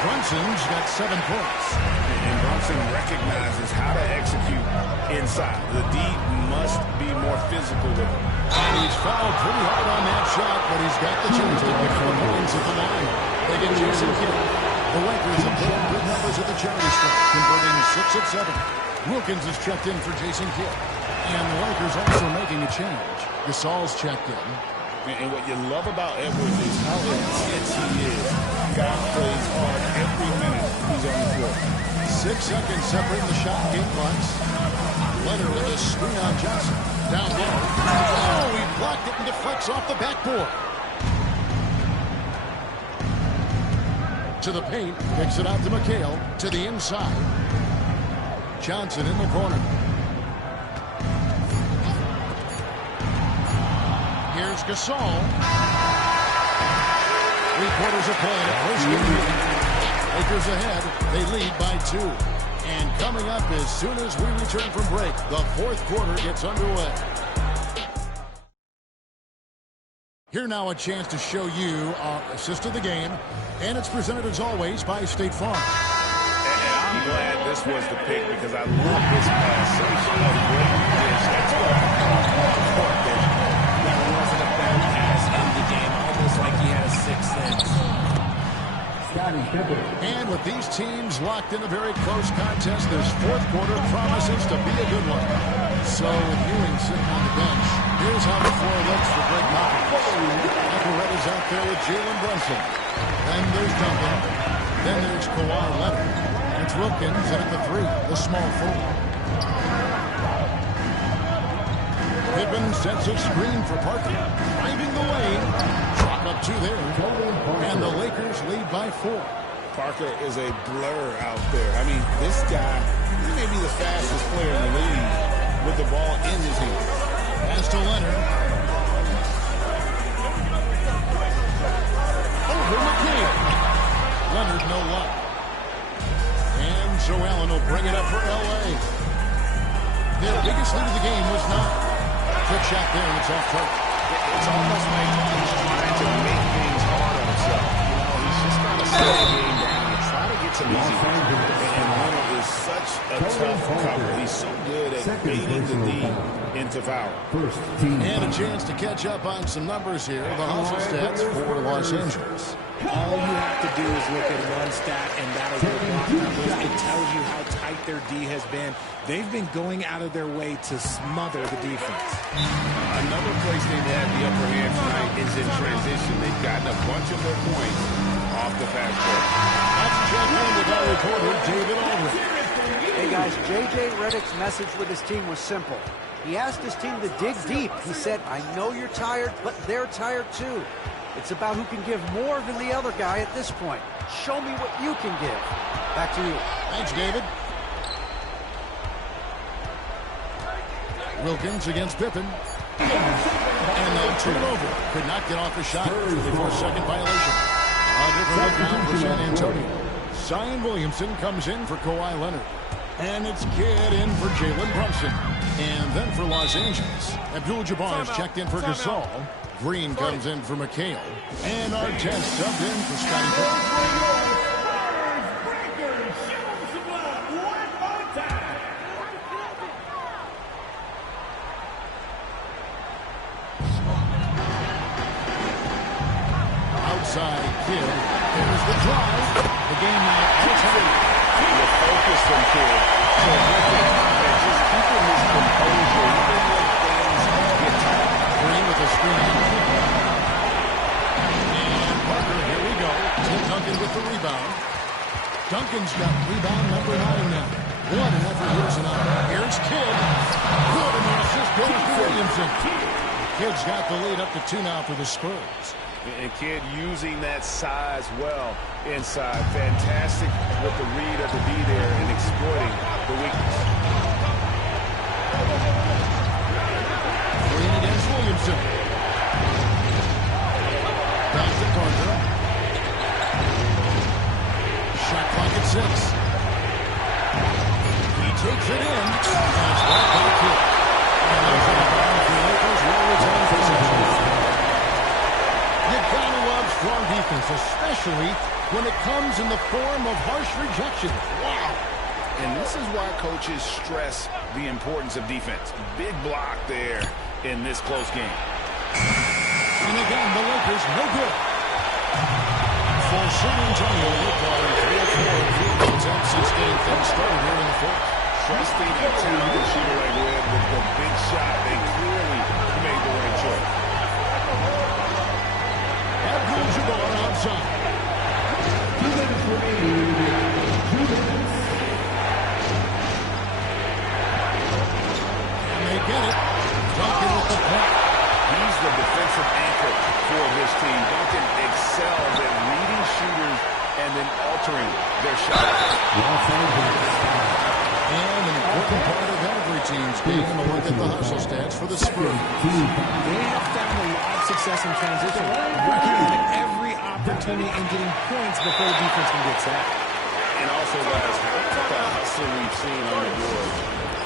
Brunson's got 7 points. And Brunson recognizes how to execute inside. The D must be more physical with him. And he's fouled pretty hard on that shot, but he's got the chance to pick up the points at the line. They get Jason Kidd. The Lakers have put good numbers at the charity stripe, converting 6 of 7. Wilkins is checked in for Jason Kidd. And the Lakers also making a change. Gasol's checked in. And what you love about Edwards is how intense he is. Guy plays hard every minute he's on the floor. 6 seconds separating the shot game clocks. Leonard with a screen on Johnson. Down low. Oh, he blocked it and deflects off the backboard. To the paint. Kicks it out to McHale. To the inside. Johnson in the corner. Here's Gasol. 3 quarters of play in the first game. Lakers ahead. They lead by 2. And coming up as soon as we return from break, the fourth quarter gets underway. Here now a chance to show you our assist of the game. And it's presented as always by State Farm. And I'm glad this was the pick because I love this pass. Such a great dish. That's what I call court vision. That wasn't a bad pass in the game, almost like he had a sixth sense. And with these teams locked in a very close contest, this fourth quarter promises to be a good one. So with Ewing sitting on the bench, here's how the floor looks for Greg Popovich. Michael Redd is out there with Jalen Brunson. Then there's Duncan. Then there's Kawhi Leonard. And it's Wilkins in at the 3, the small forward. Pippen sets a screen for Parker. Driving the lane. Drop up 2 there. And the Lakers lead by 4. Parker is a blur out there. I mean, this guy, he may be the fastest player in the league with the ball in his hand. Pass to Leonard. Over McKee. Leonard, no luck. And Joe Allen will bring it up for L.A. Their biggest lead of the game was 9. Quick shot there, and it's off target. It's almost like he's trying to make things hard on himself. You know, he's just got to slow the game down and try to get some easy. And Leonard is such a tough cover. He's so good at baiting the D into foul. And a chance to catch up on some numbers here. The hustle stats for Los Angeles. All you have to do is look at one stat, and that is their block numbers. It tells you how tight their D has been. They've been going out of their way to smother the defense. Another place they've had the upper hand tonight is in transition. They've gotten a bunch of their points off the fast break. Let's check in with our reporter, David Aldridge. Hey guys, J.J. Redick's message with his team was simple. He asked his team to dig deep. He said, I know you're tired, but they're tired too. It's about who can give more than the other guy at this point. Show me what you can give. Back to you. Thanks, David. Wilkins against Pippen. And they'll turn it over. Could not get off the shot. 34-second violation. A different look now for San Antonio. Zion Williamson comes in for Kawhi Leonard. And it's Kidd in for Jalen Brunson. And then for Los Angeles, Abdul-Jabbar is checked in for Gasol. Green comes in for McHale. And Artest subbed in for Scottie Pippen. Outside Kidd. There's the drive. The game now all-time. The focus from Kidd. So just keeping his composure even when things get tight. Green with a screen. And Parker, here we go. Tim Duncan with the rebound. Duncan's got rebound number 9 now. What an effort here tonight. Here's Kidd. Good, and the assist goes to Williamson. Kidd's got the lead up to 2 now for the Spurs. And Kidd using that size well inside. Fantastic with the read of the D there and exploiting the weakness. Green against Williamson. Back to Parker. Shot clock at 6. He takes it in. That's back by Kidd. And there's a rebound for Lakers. Will return possession. You gotta love strong defense, especially when it comes in the form of harsh rejection. Wow. And this is why coaches stress the importance of defense. Big block there in this close game. And again, the Lakers no good. For San Antonio, they're calling 3-4 field attempt since getting things started here in the fourth. Trusting a talented shooter like Webb with the big shot, they clearly made the right choice. Abdul-Jabbar outside. 2 minutes remaining. 2 minutes. And they get it. Duncan with the point. He's the defensive anchor for this team. Duncan excels at reading shooters and then altering their shot. And an important part of every team's game, a look at the hustle stats for the Spurs. They have found a lot of success in transition, working on every opportunity and getting points before the defense can get set. And also, guys, how about the hustle we've seen on the board?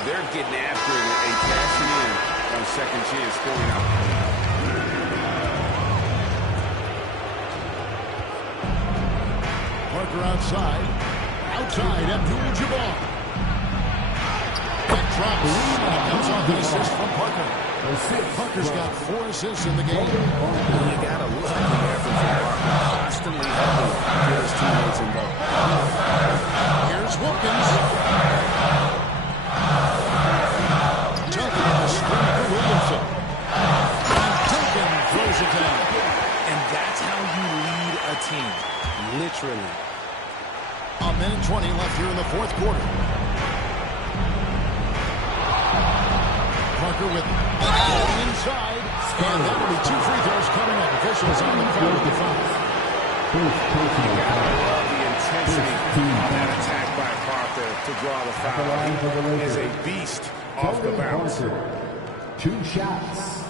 They're getting after it and cashing in on second chance scoring out. Parker outside. Outside, Abdul-Jabbar. That drops. And it comes off an assist from Parker. Parker's got 4 assists in the game. You got to love the effort from Parker. Constantly helping get his teammates involved. Here's Wilkins. Duncan on the screen for Williamson. And Duncan throws it down. And that's how you lead a team. Literally. A minute 20 left here in the fourth quarter. Parker with going inside. And that will be 2 free throws coming up. Officials on the phone with the foul. You gotta love the intensity on that attack by Parker to draw the foul. He is a beast off the bounce. 2 shots.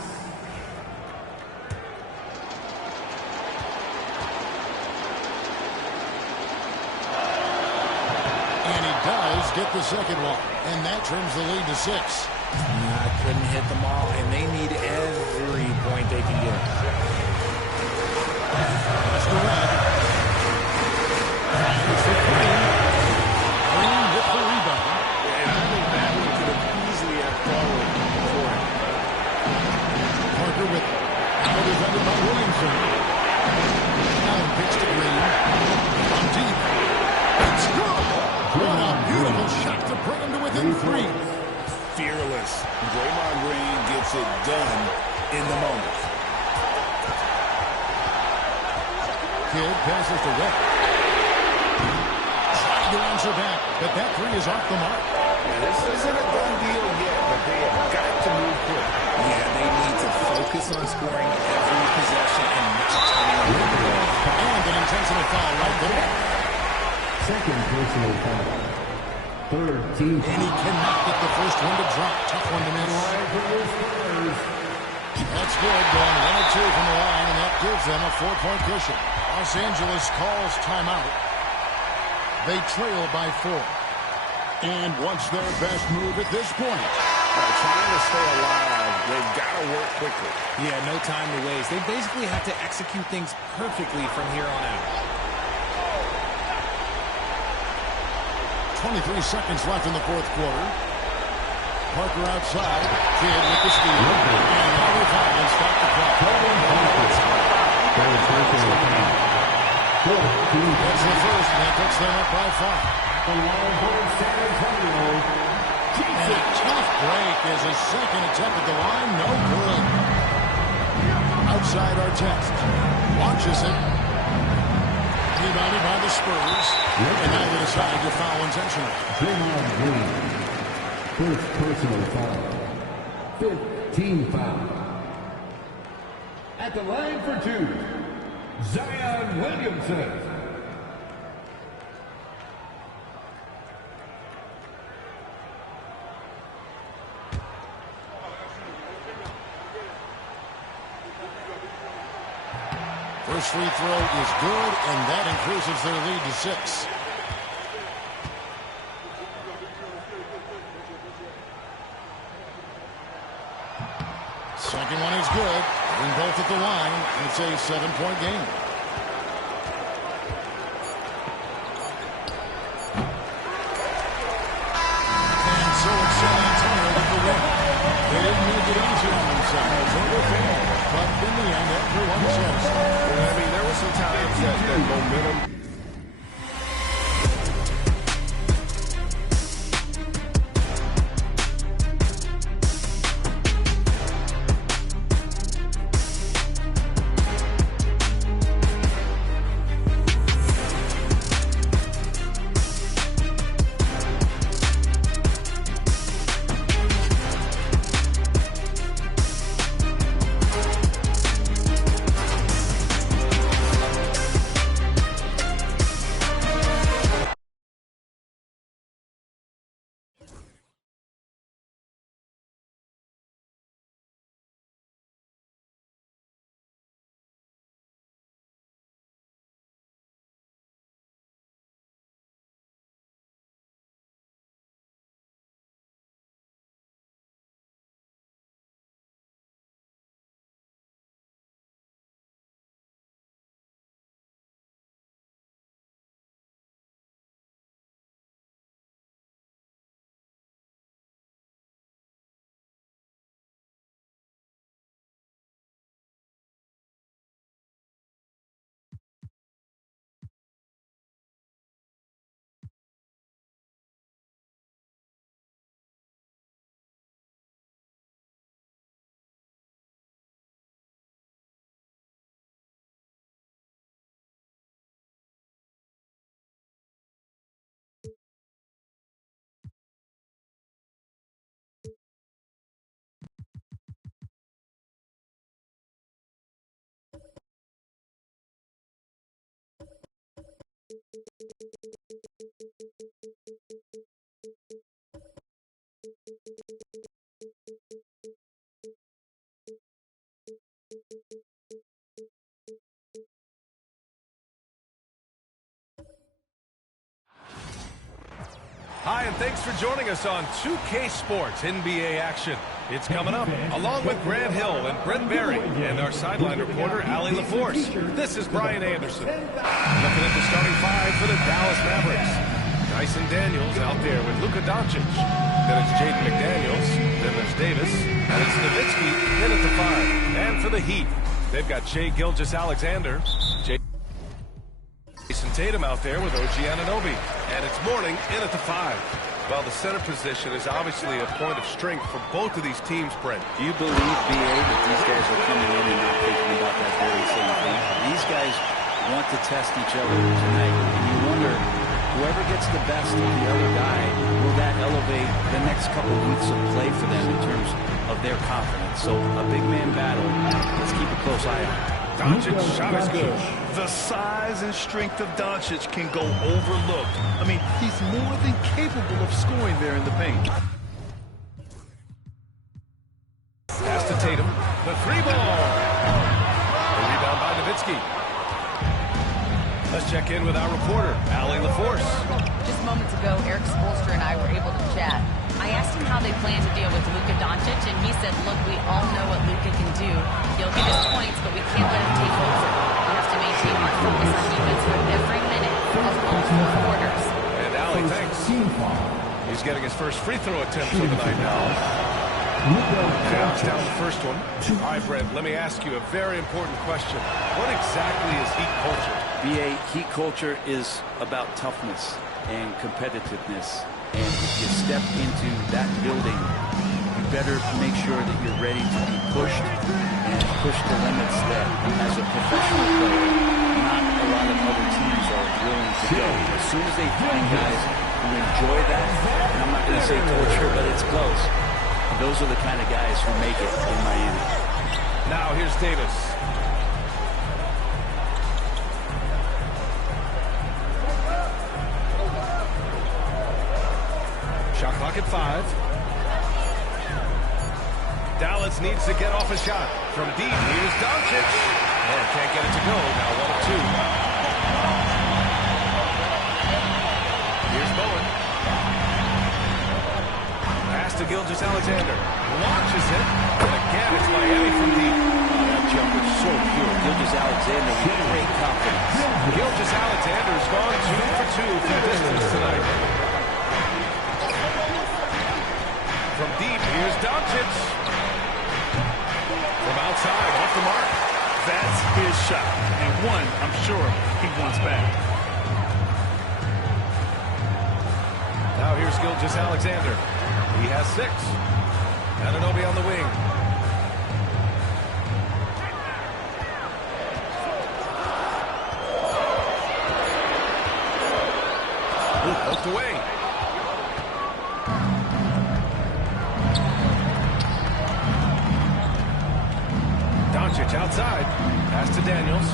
Get the second one, and that trims the lead to 6. I couldn't hit them all, and they need every point they can get. That's the red. Green with the rebound. And I think that one could have easily have fallen for him. Parker with now defended by Williamson. Allen pitch to Green. From deep. It's good. What a beautiful shot to bring him to within 3. Fearless. Draymond Green gets it done in the moment. Kidd passes to Webb. Trying to answer back, but that 3 is off the mark. Now, this isn't a done deal yet, but they have got to move quick. Yeah, they need to focus on scoring every possession and not turning over the ball. And an intentional foul right there. Second personal foul. Third team. And he cannot get the first one to drop. Tough one to miss. That's good. Going 1 or 2 from the line, and that gives them a 4-point cushion. Los Angeles calls timeout. They trail by 4. And what's their best move at this point? Trying to stay alive, they've got to work quickly. Yeah, no time to waste. They basically have to execute things perfectly from here on out. 23 seconds left in the fourth quarter. Parker outside. Kidd with the steal. And now they foul and stop the clock. That's the first, and that puts them up by 5. And a tough break is a second attempt at the line. No good. Outside Artest. Launches it. Rebounded by the Spurs. And now they decide to foul intentionally. Draymond Green. First personal foul. 15 foul. At the line for 2, Zion Williamson. First free throw is good, and that increases their lead to 6. Second one is good. And both at the line. It's a 7-point game. And so it's San Antonio with the win. They didn't make it easy on themselves or their fans. But in the end, everyone satisfied. I mean, there were some times that momentum Hi, and thanks for joining us on 2K Sports NBA action. It's coming up, along with Grant Hill and Brent Berry, and our sideline reporter, Allie LaForce. This is Brian Anderson. Looking at the starting five for the Dallas Mavericks. Dyson Daniels out there with Luka Doncic. Then it's Jaden McDaniels. Then there's Davis. And it's Nowitzki in at the five. And for the Heat, they've got Shai Gilgeous-Alexander. Jason Tatum out there with OG Anunoby. And it's Mourning in at the five. Well, the center position is obviously a point of strength for both of these teams, Brent. Do you believe, B.A., that these guys are coming in and not thinking about that very same thing? These guys want to test each other tonight. And you wonder, whoever gets the best of the other guy, will that elevate the next couple of weeks of play for them in terms of their confidence? So a big man battle. Let's keep a close eye on it. Doncic shot is good. The size and strength of Doncic can go overlooked. I mean, he's more than capable of scoring there in the paint. Pass to Tatum. The three ball. The rebound by Nowitzki. Let's check in with our reporter, Allie LaForce. Just moments ago, Eric Spoelstra and I were able to chat. I asked him how they plan to deal with Luka Doncic, and he said, look, we all know what Luka can do. He'll get his points, but we can't let him take over. We have to maintain our focus on defense for every minute of all four quarters. And Allie, thanks. He's getting his first free throw attempt of the night now. Knocks down the first one. All right, Brent, let me ask you a very important question. What exactly is Heat culture? B.A., Heat culture is about toughness and competitiveness. And if you step into that building, you better make sure that you're ready to be pushed and push the limits that, as a professional player, not a lot of other teams are willing to go. As soon as they find guys who enjoy that, and I'm not going to say torture, but it's close, those are the kind of guys who make it in Miami. Now here's Davis. Shot clock at 5. Dallas needs to get off a shot. From deep, here's Doncic. And can't get it to go. Now 1 of 2. Here's Bowen. Pass to Gilgeous-Alexander. Launches it. And again, it's Miami from deep. Oh, that jumper is so pure. Gilgeous-Alexander with great confidence. Gilgeous-Alexander's gone 2 for 2 from distance tonight. From deep, here's Doncic. From outside, off the mark. That's his shot. And one, I'm sure, he wants back. Now here's Gilgeous-Alexander. He has 6. Anunoby on the wing. Poked away. Doncic outside. Pass to Daniels.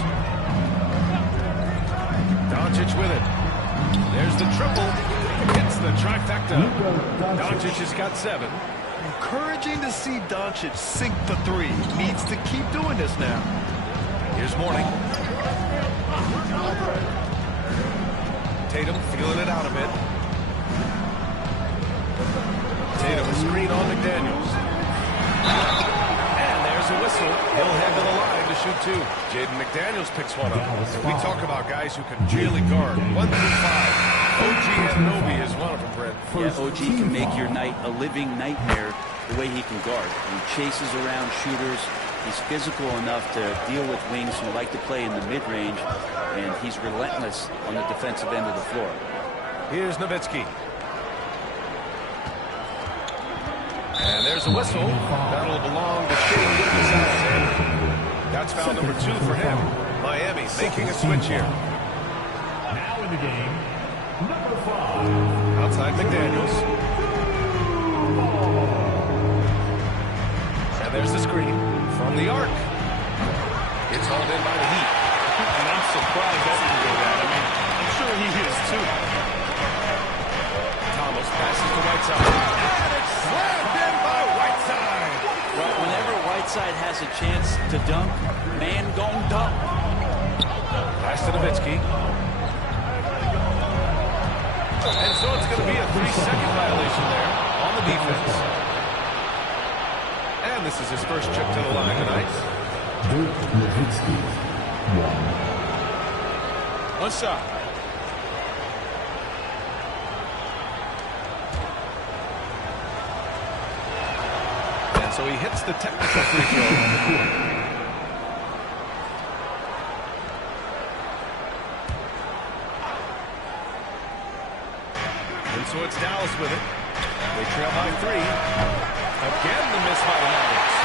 Doncic with it. There's the triple. Hits the trifecta. Doncic has got 7. Encouraging to see Doncic sink the 3. Needs to keep doing this now. Here's Mourning. Tatum feeling it out a bit. Tatum a screen on McDaniels. And there's a whistle. He'll head to the line to shoot 2. Jaden McDaniels picks one up. We talk about guys who can really guard. 1 through 5. OG Anunoby is one of them, Brent. Yeah, OG can make your night a living nightmare the way he can guard. He chases around shooters. He's physical enough to deal with wings who like to play in the mid-range, and he's relentless on the defensive end of the floor. Here's Nowitzki. And there's a whistle. That'll belong to Shai Gilgeous-Alexander. That's foul number 2 for him. Miami making a switch here. Now in the game, number 5. Outside McDaniels. And there's the screen from the arc. It's hauled in by the Heat. And I'm surprised that didn't go down. I mean, I'm sure two. Thomas passes to Whiteside. And it's slammed in by Whiteside. Well, whenever Whiteside has a chance to dunk, man gon' dunk. Pass to Nowitzki. And so it's going to be a 3-second violation there on the defense. And this is his first trip to the line tonight. Nowitzki, 1. One shot. And so he hits the technical free throw. And so it's Dallas with it. They trail by 3. Again, the miss by the Mavericks.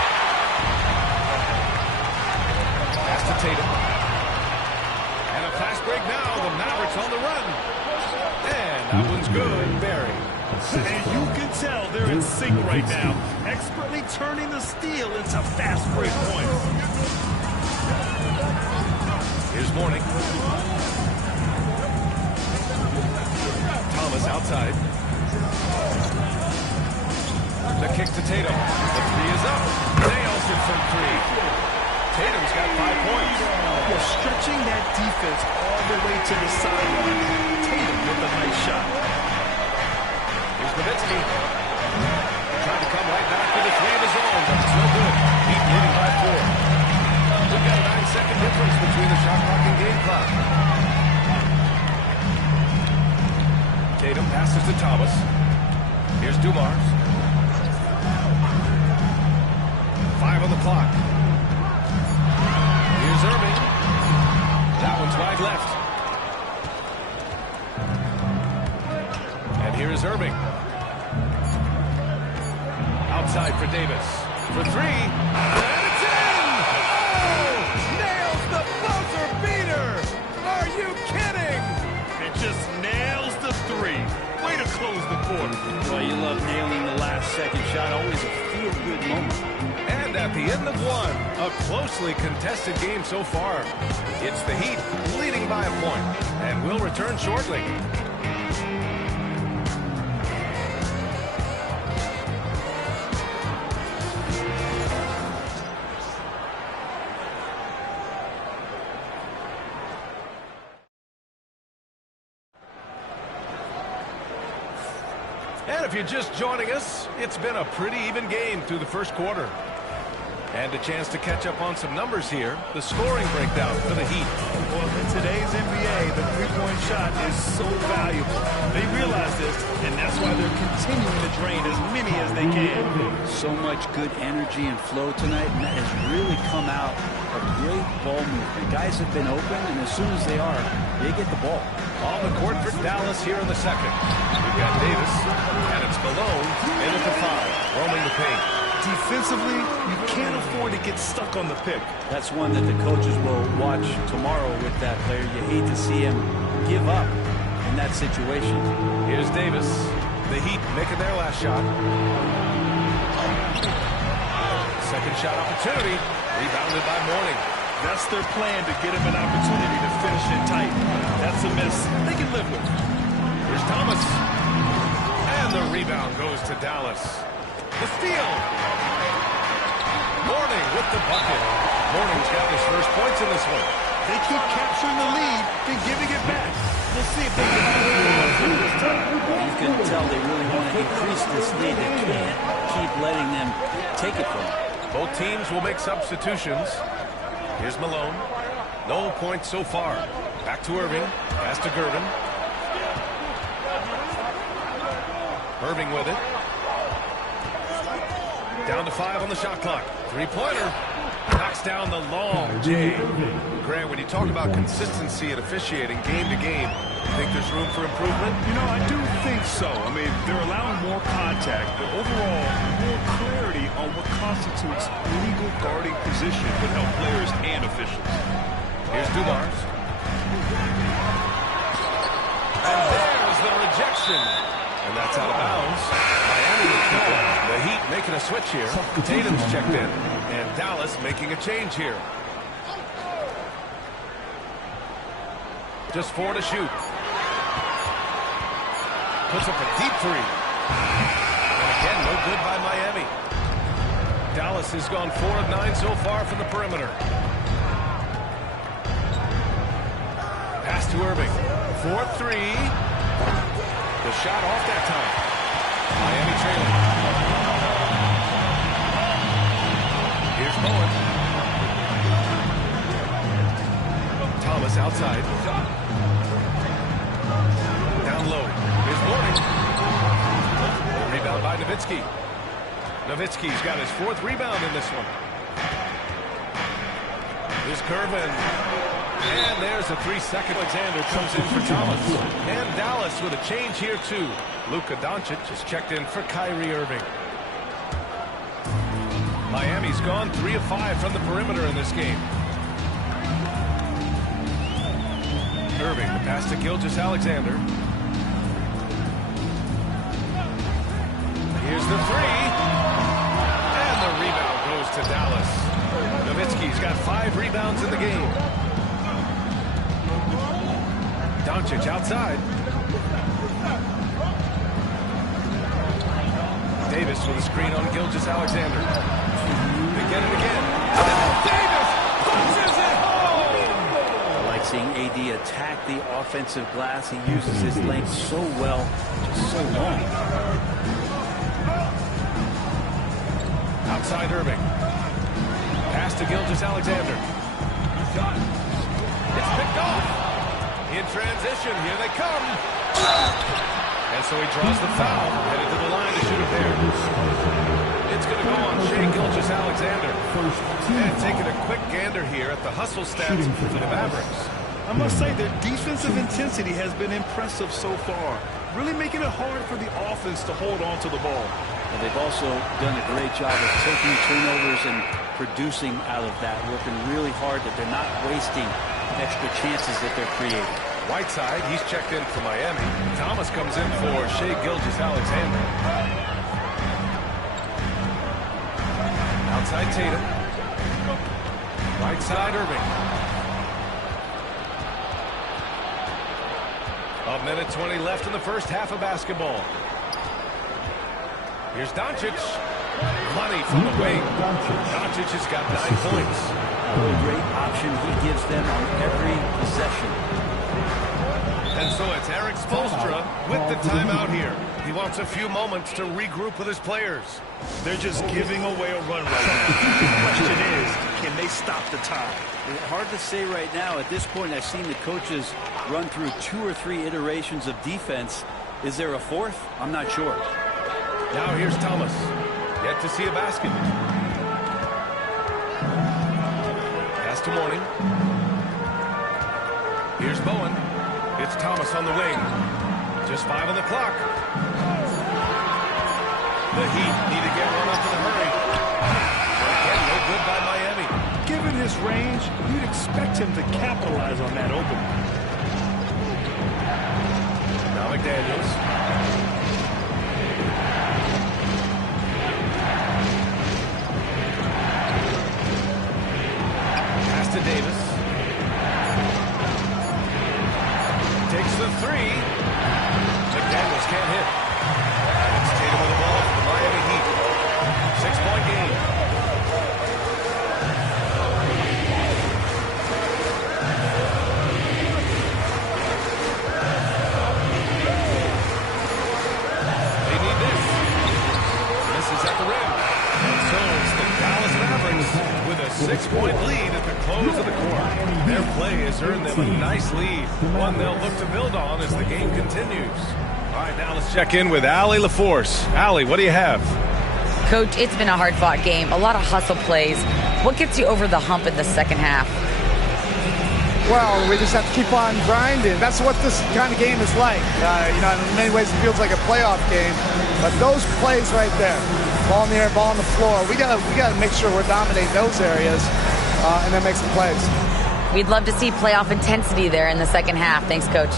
Pass to Tatum. And a fast break now. The Mavericks on the run. And that one's good. Barry. And you can tell they're in sync right now, expertly turning the steal into fast break points. Here's Mourning. Thomas outside. The kick to Tatum. The 3 is up. Nails it from 3. Tatum's got 5 points. You're stretching that defense all the way to the sideline. Tatum with a nice shot. Here's Nowitzki. Trying to come right back with a 3 of his own, but it's no good. Heat leading by 4. We've got a 9-second difference between the shot clock and game clock. Tatum passes to Thomas. Here's Dumars. 5 on the clock. Here's Irving. That one's wide left. And here is Irving. Outside for Davis. For 3. And it's in! Oh! Nails the buzzer beater! Are you kidding? It just nails the 3. Way to close the quarter. Well, you love nailing the last second shot. Always a feel-good moment. And at the end of 1, a closely contested game so far. It's the Heat leading by a point. And we'll return shortly. And if you're just joining us, it's been a pretty even game through the first quarter. And a chance to catch up on some numbers here. The scoring breakdown for the Heat. Well, in today's NBA, the three-point shot is so valuable. They realize this, and that's why they're continuing to drain as many as they can. So much good energy and flow tonight, and that has really come out of great ball movement. Guys have been open, and as soon as they are, they get the ball. On the court for Dallas here in the second. We've got Davis, and it's Malone in at the 5, roaming the paint. Defensively, you can't afford to get stuck on the pick. That's one that the coaches will watch tomorrow with that player. You hate to see him give up in that situation. Here's Davis. The Heat making their last shot. Second shot opportunity. Rebounded by Mourning. That's their plan, to get him an opportunity to finish it tight. That's a miss they can live with. Here's Thomas. And the rebound goes to Dallas. The steal. Mourning with the bucket. Mourning's got his first points in this one. They keep capturing the lead, then giving it back. We'll see if they can this time. You can tell they really want to increase this lead. They can't keep letting them take it from them. Both teams will make substitutions. Here's Malone. No points so far. Back to Irving. Pass to Gervin. Irving with it. Down to 5 on the shot clock. Three-pointer. Knocks down the long J. Grant, when you talk about consistency at officiating game to game, you think there's room for improvement? You know, I do think so. I mean, they're allowing more contact, but overall, more clarity on what constitutes legal guarding position would help players and officials. Here's Dumars. And there's the rejection. And that's out of bounds. Miami will keep it. The Heat making a switch here. Tatum's checked in. And Dallas making a change here. Just 4 to shoot. puts up a deep three. And again, no good by Miami. Dallas has gone 4 of 9 so far from the perimeter. Pass to Irving. 4-3. The shot off that time. Miami trailing. Here's Bowen. Thomas outside. Down low. Here's Warning. Rebound by Nowitzki. Nowitzki's got his 4th rebound in this one. Here's Curvin. And there's a 3-second. Alexander comes in for Thomas. And Dallas with a change here too. Luka Doncic has checked in for Kyrie Irving. Miami's gone 3 of 5 from the perimeter in this game. Irving, the pass to Gilgeous-Alexander. Here's the 3. And the rebound goes to Dallas. Nowitzki's got 5 rebounds in the game. Doncic outside. Davis with a screen on Gilgeous-Alexander. They get it again. Davis punches it home! I like seeing AD attack the offensive glass. He uses his length so well, just so long. Outside Irving. Pass to Gilgeous-Alexander. It's picked off. In transition, here they come. And so he draws the foul, headed to the line to shoot it there. It's going to go on Shai Gilgeous-Alexander. And taking a quick gander here at the hustle stats for the Mavericks. I must say their defensive intensity has been impressive so far, really making it hard for the offense to hold on to the ball. And they've also done a great job of taking turnovers and producing out of that, working really hard that they're not wasting extra chances that they're creating. Whiteside, he's checked in for Miami. Thomas comes in for Shai Gilgeous-Alexander. Outside Tatum. Right side Irving. A minute 20 left in the first half of basketball. Here's Doncic. Money from the wing. Doncic has got 9 points. A great option he gives them on every possession. And so it's Eric Spoelstra with the timeout here. He wants a few moments to regroup with his players. They're just giving away a run right now. The question is, can they stop the tie? It's hard to say right now. At this point, I've seen the coaches run through 2 or 3 iterations of defense. Is there a 4th? I'm not sure. Now here's Thomas. Yet to see a basket. Pass to Mourning. Here's Bowen. It's Thomas on the wing. Just 5 on the clock. The Heat need to get one up in a hurry. Again, no good by Miami. Given his range, you'd expect him to capitalize on that open. Now McDaniels. Pass to Davis. Takes the 3. McDaniels can't hit. And it's Tatum with the ball for the Miami Heat. 6-point game. They need this. This is at the rim. And so it's the Dallas Mavericks with a 6-point lead at the close of the quarter. Their play has earned them a nice lead, one they'll look to build on as the game continues. All right, now let's check in with Allie LaForce. Allie, what do you have? Coach, it's been a hard-fought game, a lot of hustle plays. What gets you over the hump in the second half? Well, we just have to keep on grinding. That's what this kind of game is like. In many ways it feels like a playoff game, but those plays right there, ball in the air, ball on the floor, we gotta make sure we're dominating those areas and then make some plays. We'd love to see playoff intensity there in the second half. Thanks, Coach.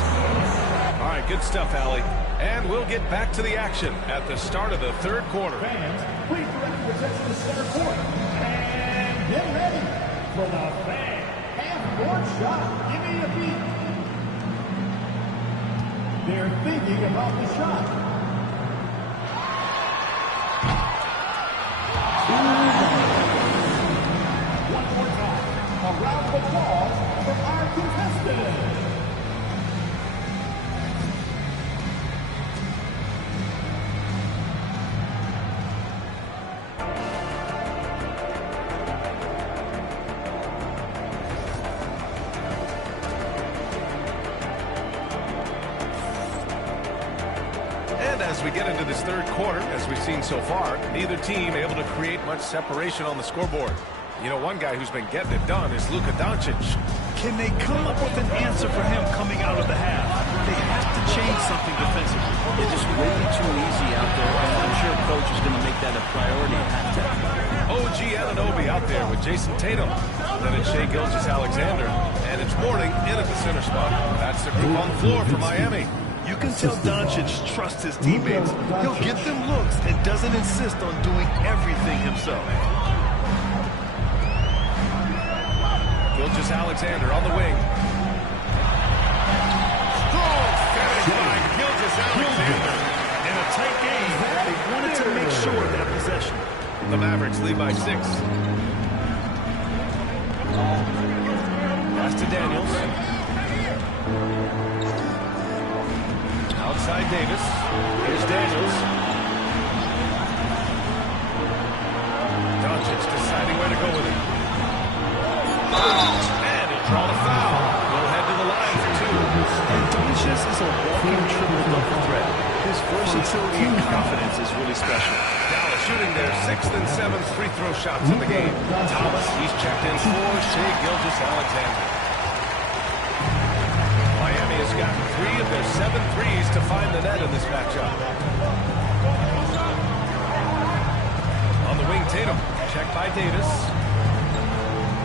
All right, good stuff, Allie. And we'll get back to the action at the start of the third quarter. Fans, please represent the center court. And get ready for the fan half-court shot. Give me a beat. They're thinking about the shot. One more time. A round of applause for our contestants. As we get into this third quarter, as we've seen so far, neither team able to create much separation on the scoreboard. You know, one guy who's been getting it done is Luka Doncic. Can they come up with an answer for him coming out of the half? They have to change something defensively. They're just way too easy out there, and I'm sure coach is going to make that a priority at halftime. OG Anunoby out there with Jason Tatum. Then it's Shai Gilgeous-Alexander, and it's Mourning in at the center spot. That's the group on the floor for Miami. You can tell Doncic trusts his teammates. He'll get them looks and doesn't insist on doing everything himself. Gilgeous-Alexander on the wing. Strong finish by Gilgeous-Alexander. In a tight game, they wanted to make sure of that possession. The Mavericks lead by 6. Pass to Daniels. Outside Davis. Here's Daniels. Doncic deciding where to go with it. And he drawn a foul. We'll head to the line for 2. And Doncic is a walking triple-double threat. His versatility and confidence is really special. Dallas shooting their 6th and 7th free throw shots in the game. Thomas, he's checked in for Shai Gilgeous-Alexander. Miami has gotten 3 of their 7 threes to find the net in this matchup. On the wing, Tatum. Checked by Davis.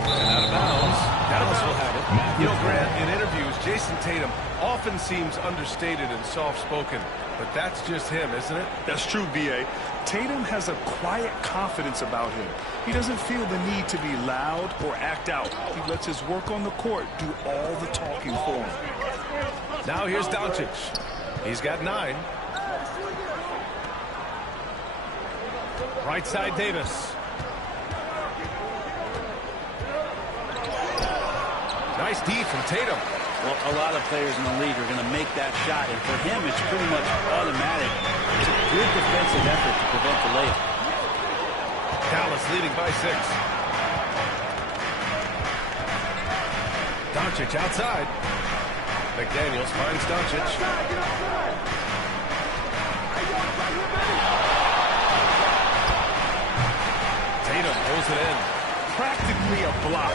And out of bounds. Dallas will have it. You know, Grant, in interviews, Jason Tatum often seems understated and soft-spoken. But that's just him, isn't it? That's true, B.A. Tatum has a quiet confidence about him. He doesn't feel the need to be loud or act out. He lets his work on the court do all the talking for him. Now here's Doncic. He's got 9. Right side, Davis. Nice D from Tatum. Well, a lot of players in the league are going to make that shot, and for him, it's pretty much automatic. It's a good defensive effort to prevent the layup. Dallas leading by 6. Doncic outside. McDaniels finds Doncic. Tatum pulls it in. Practically a block.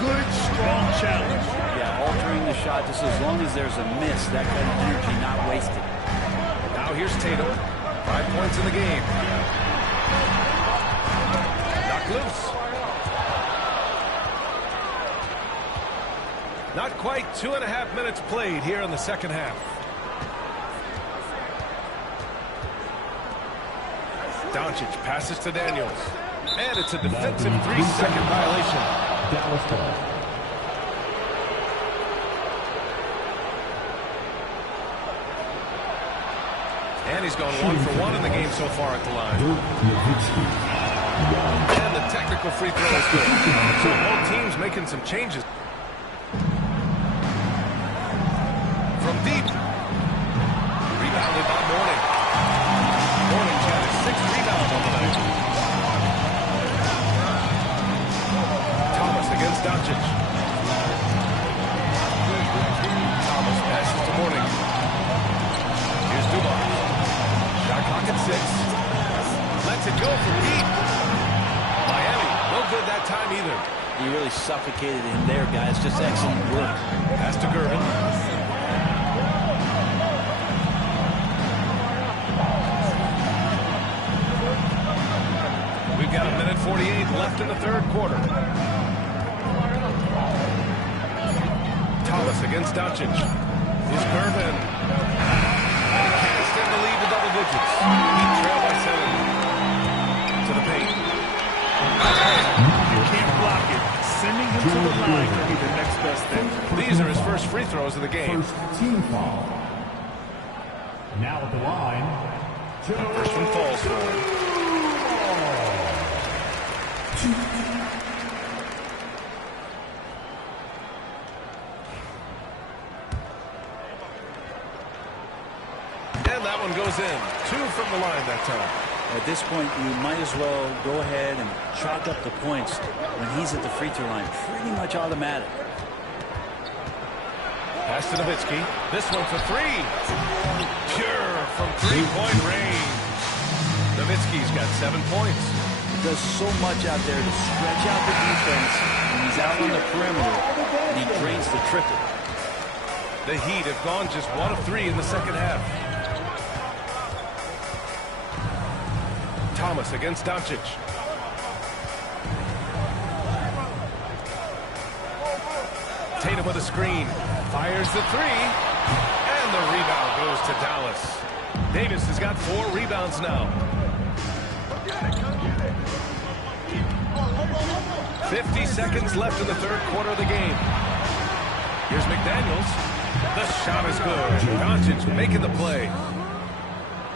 Good, strong challenge. Yeah, altering the shot just as long as there's a miss, that kind of energy not wasted. Now here's Tatum. 5 points in the game. Knocked loose. Not quite 2.5 minutes played here in the second half. Doncic passes to Daniels. And it's a defensive 3-second violation. Dallas ball. And he's gone 1 for 1 in the game so far at the line. And the technical free throw is good. So both teams making some changes. From deep. Rebounded by Mourning. Mourning had his 6th rebound on the night. Thomas against Doncic. Thomas passes to Mourning. Here's Dumas. Shot clock at 6. Lets it go for deep. Miami, no good that time either. He really suffocated him there, guys. Just excellent work. Pass to Gervin. We've got 1:48 left in the third quarter. Thomas against Doncic. Here's Gervin. And he can't extend the lead to double digits. He trailed by 7. To the paint. You can't block it. Sending him to the line could be the next best thing. These are his first free throws of the game. First team foul. Now at the line, First one falls for him. And that one goes in. 2 from the line that time. At this point, you might as well go ahead and chalk up the points when he's at the free throw line. Pretty much automatic. Pass to Nowitzki. This one for 3. Pure from 3-point range. Nowitzki's got 7 points. He does so much out there to stretch out the defense when he's out on the perimeter, and he drains the triple. The Heat have gone just 1 of 3 in the second half. Thomas against Doncic. Tatum with a screen. Fires the 3. And the rebound goes to Dallas. Davis has got 4 rebounds now. 50 seconds left in the third quarter of the game. Here's McDaniels. The shot is good. Doncic making the play.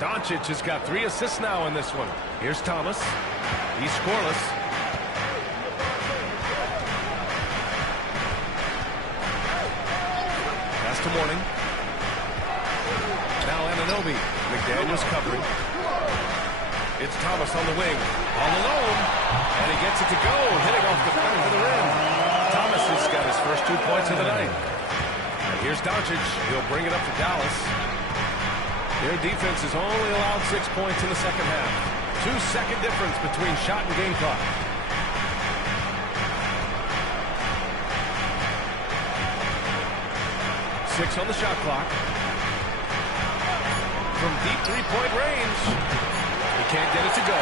Doncic has got 3 assists now in this one. Here's Thomas. He's scoreless. Pass to Mourning. Now Anunoby. McDaniels covering. It's Thomas on the wing. All alone. And he gets it to go. Hitting off the front of the rim. Thomas has got his first 2 points of the night. And here's Doncic. He'll bring it up to Dallas. Their defense has only allowed 6 points in the second half. 2-second difference between shot and game clock. Six on the shot clock. From deep 3-point range. He can't get it to go.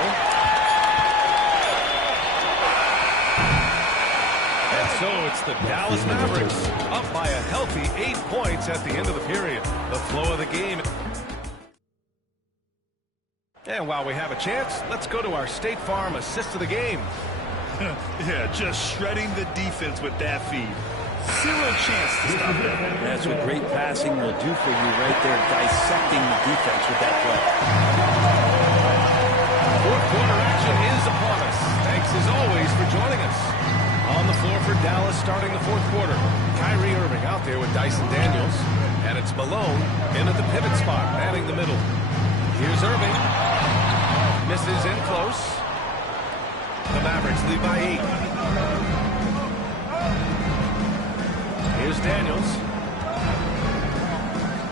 And so it's the Dallas Mavericks up by a healthy 8 points at the end of the period. The flow of the game. And while we have a chance, let's go to our State Farm assist of the game. Yeah, just shredding the defense with that feed. 0 chance to stop that. That's what great passing will do for you right there, dissecting the defense with that play. Fourth quarter action is upon us. Thanks as always for joining us. On the floor for Dallas starting the fourth quarter. Kyrie Irving out there with Dyson Daniels. And it's Malone in at the pivot spot, manning the middle. Here's Irving. Misses in close. The Mavericks lead by 8. Here's Daniels.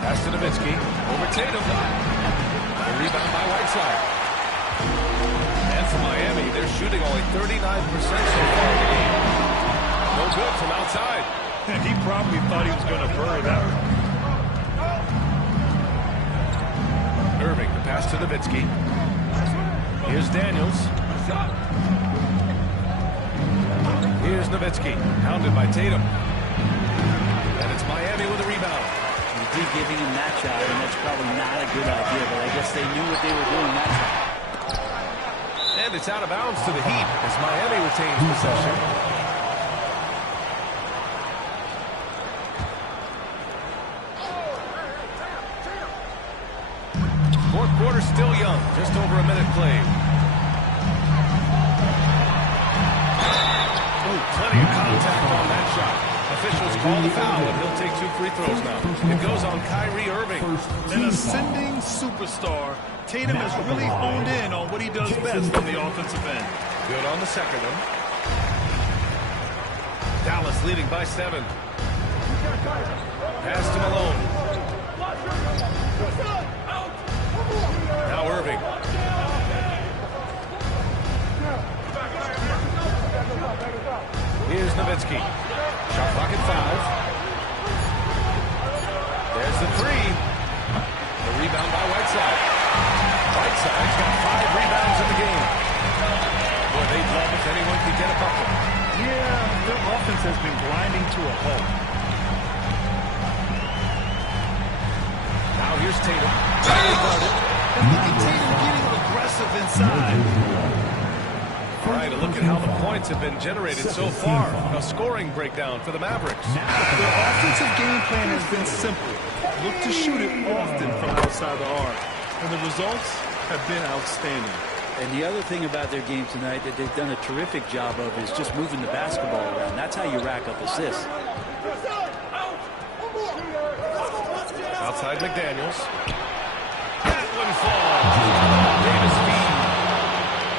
Pass to Nowitzki. Over Tatum. The rebound by Whiteside. And for Miami, they're shooting only 39% so far in the game. No good from outside. He probably thought he was going to bury that one. Irving, the pass to Nowitzki. Here's Daniels. Here's Nowitzki, hounded by Tatum. And it's Miami with a rebound. You did giving him that shot, and that's probably not a good idea, but I guess they knew what they were doing that time. And it's out of bounds to the Heat as Miami retains possession. Fourth quarter still young, just over a minute played. Plenty of contact on that shot. Officials call the foul, and he'll take 2 free throws now. It goes on Kyrie Irving. An ascending superstar. Tatum has really honed in on what he does best from the offensive end. Good on the second one. Dallas leading by 7. Pass to Malone. Now Irving. Here's Nowitzki. Shot clock at 5. There's the 3. The rebound by Whiteside. Whiteside's got 5 rebounds in the game. Boy, they'd love if anyone could get a bucket. Yeah, their offense has been grinding to a halt. Now here's Tatum. Tightly guarded. And look at Tatum getting aggressive inside. All right, a look at how the points have been generated so far. A scoring breakdown for the Mavericks. Their offensive game plan has been simple. Look to shoot it often from outside the arc. And the results have been outstanding. And the other thing about their game tonight that they've done a terrific job of is just moving the basketball around. That's how you rack up assists. Outside McDaniels. That one falls. Davis feed.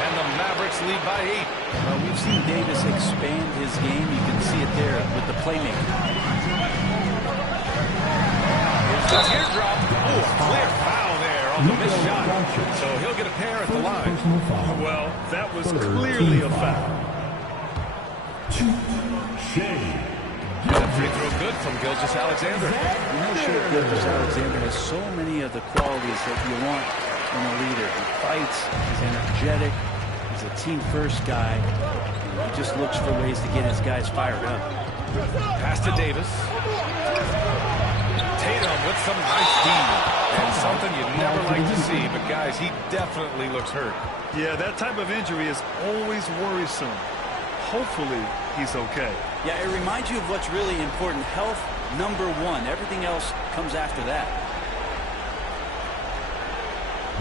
And the Mavericks lead by 8. Well, we've seen Davis expand his game. You can see it there with the playmaking. Here's the teardrop. Oh, a clear foul there on the missed shot. So he'll get a pair at the line. Well, that was clearly a foul. That free throw good from Gilgeous-Alexander. You know, sure, Gilgeous-Alexander has so many of the qualities that you want in a leader. He fights, he's energetic, he's a team-first guy. He just looks for ways to get his guys fired up. Pass to Davis. Tatum with some nice speed. And something you never like to see, but guys, he definitely looks hurt. Yeah, that type of injury is always worrisome. Hopefully, he's okay. Yeah, it reminds you of what's really important. Health, number one. Everything else comes after that.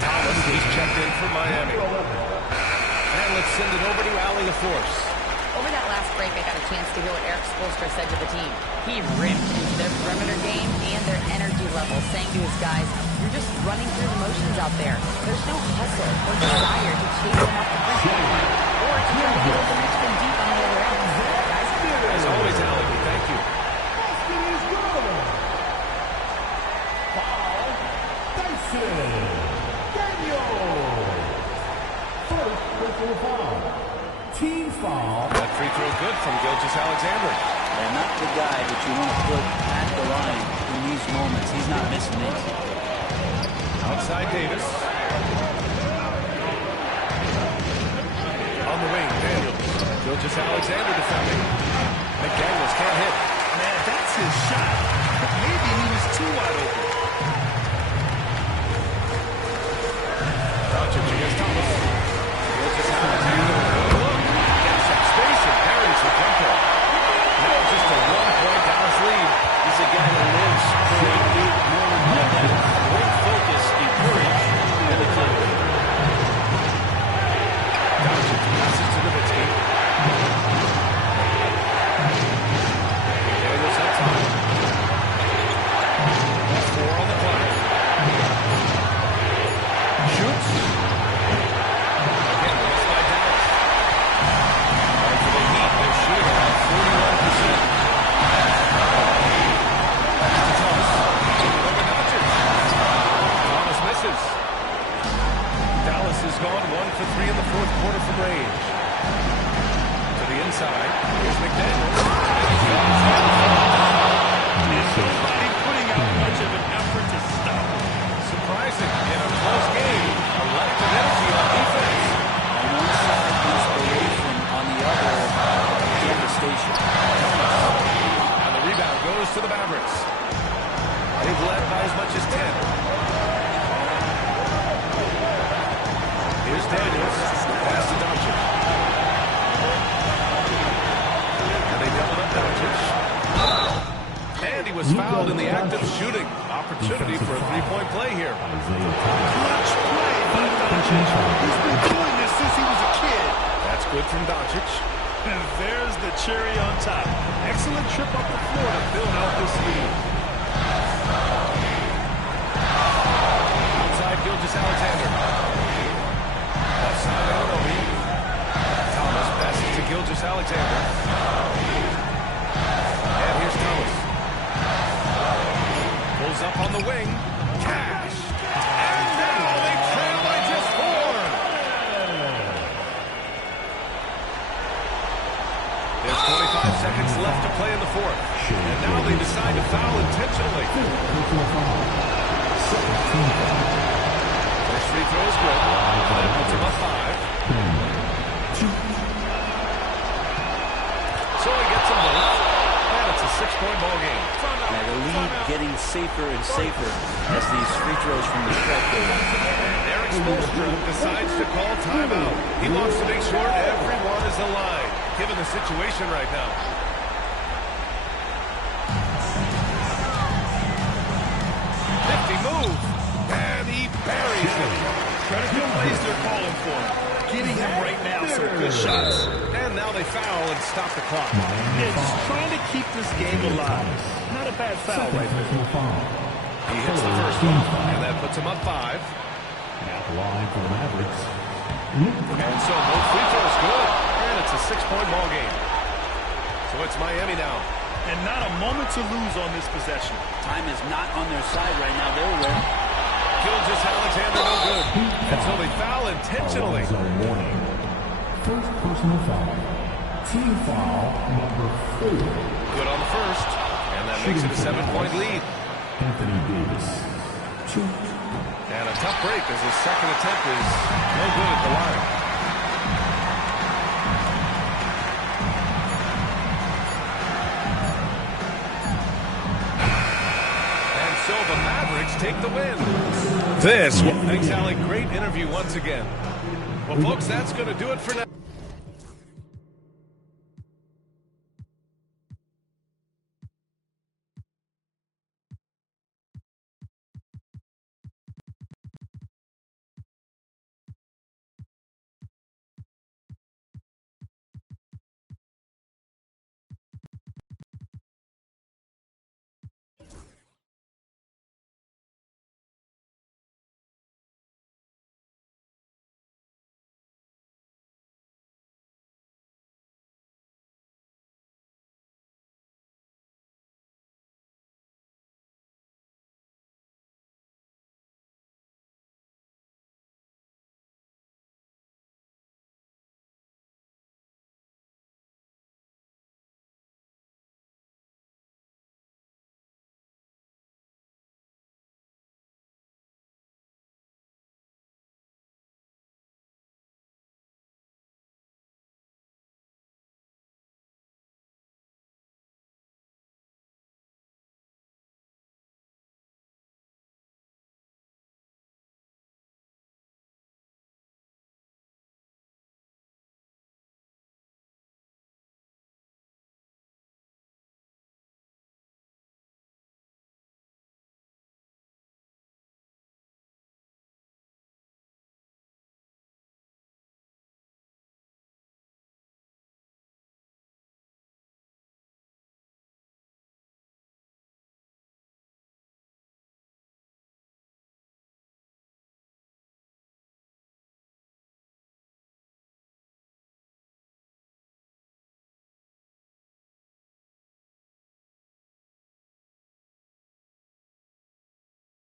Thomas, he's checked in for Miami. And let's send it over to Allie LaForce. Over that last break, I got a chance to hear what Eric Spoelstra said to the team. He ripped into their perimeter game and their energy level, saying to his guys, you're just running through the motions out there. There's no hustle or desire to chase them off the three-point line or to try to get open and spin deep on the other end. Guys, as always, Allie, thank you. Team foul. That free throw good from Gilgeous-Alexander. And not the guy that you want to put at the line in these moments. He's not missing these. Outside Davis. On the wing, Daniels. Gilgeous-Alexander defending. McDaniels can't hit. Man, that's his shot. Maybe he was too wide open. Doncic against Thomas. Gilgeous-Alexander. Gets some space and buries the jumper. Now just a 1-point Dallas lead. He's a guy that lives for a big moment like that. Great focus and courage in the clip. Doncic passes to Nowitzki. Daniels on top. 4 on the clock. Shoots. Again, missed by Dallas. And for the Heat, they're shooting about 41%. Pass to Thomas. Over Doncic. Thomas misses. Dallas has gone 1 for 3 in the fourth quarter from range. To the inside. Here's McDaniels. Is nobody putting out much of an effort to stop him? Surprising in a close game. A lack of energy on defense. On one side, inspiration. On the other, devastation. And the rebound goes to the Mavericks. They've led by as much as 10. Here's Daniels. Pass to Doncic. And they double up Doncic. And he was fouled in the act of shooting. Opportunity for a three-point play here. Clutch play by Doncic. He's been doing this since he was a kid. That's good from Doncic. And there's the cherry on top. Excellent trip up the floor to build out this lead. Outside Gilgeous-Alexander. Left side Anunoby. Thomas passes to Gilgeous-Alexander. And here's Thomas. Pulls up on the wing. Cash. And now they trail by just 4. There's 25 seconds left to play in the fourth. And now they decide to foul intentionally. First free throw is good. That puts him up 5. So he gets them both. And it's a 6-point ball game. Now the lead getting safer and safer as these free throws from the stretch go. There Coach Spoelstra decides to call timeout. He wants to make sure everyone is aligned, given the situation right now. Nifty move, and he buries him. Credit the plays they're calling for him. Getting him right now some good shots. And now they foul and stop the clock. It's trying to keep this game alive. Not a bad foul right there. He hits the first one, and that puts him up 5. At the line for the Mavericks. And so both free throws good, and it's a 6-point ball game. So it's Miami now. And not a moment to lose on this possession. Time is not on their side right now. They're aware. Gilgeous-Alexander no good. And so they foul intentionally. Warning. First personal foul. Team foul number 4. Good on the first, and that makes it a 7-point lead. Anthony Davis. 2. And a tough break as his second attempt is no good at the line. And so the Mavericks take the win. Thanks, Alec. Great interview once again. Well, folks, that's going to do it for now.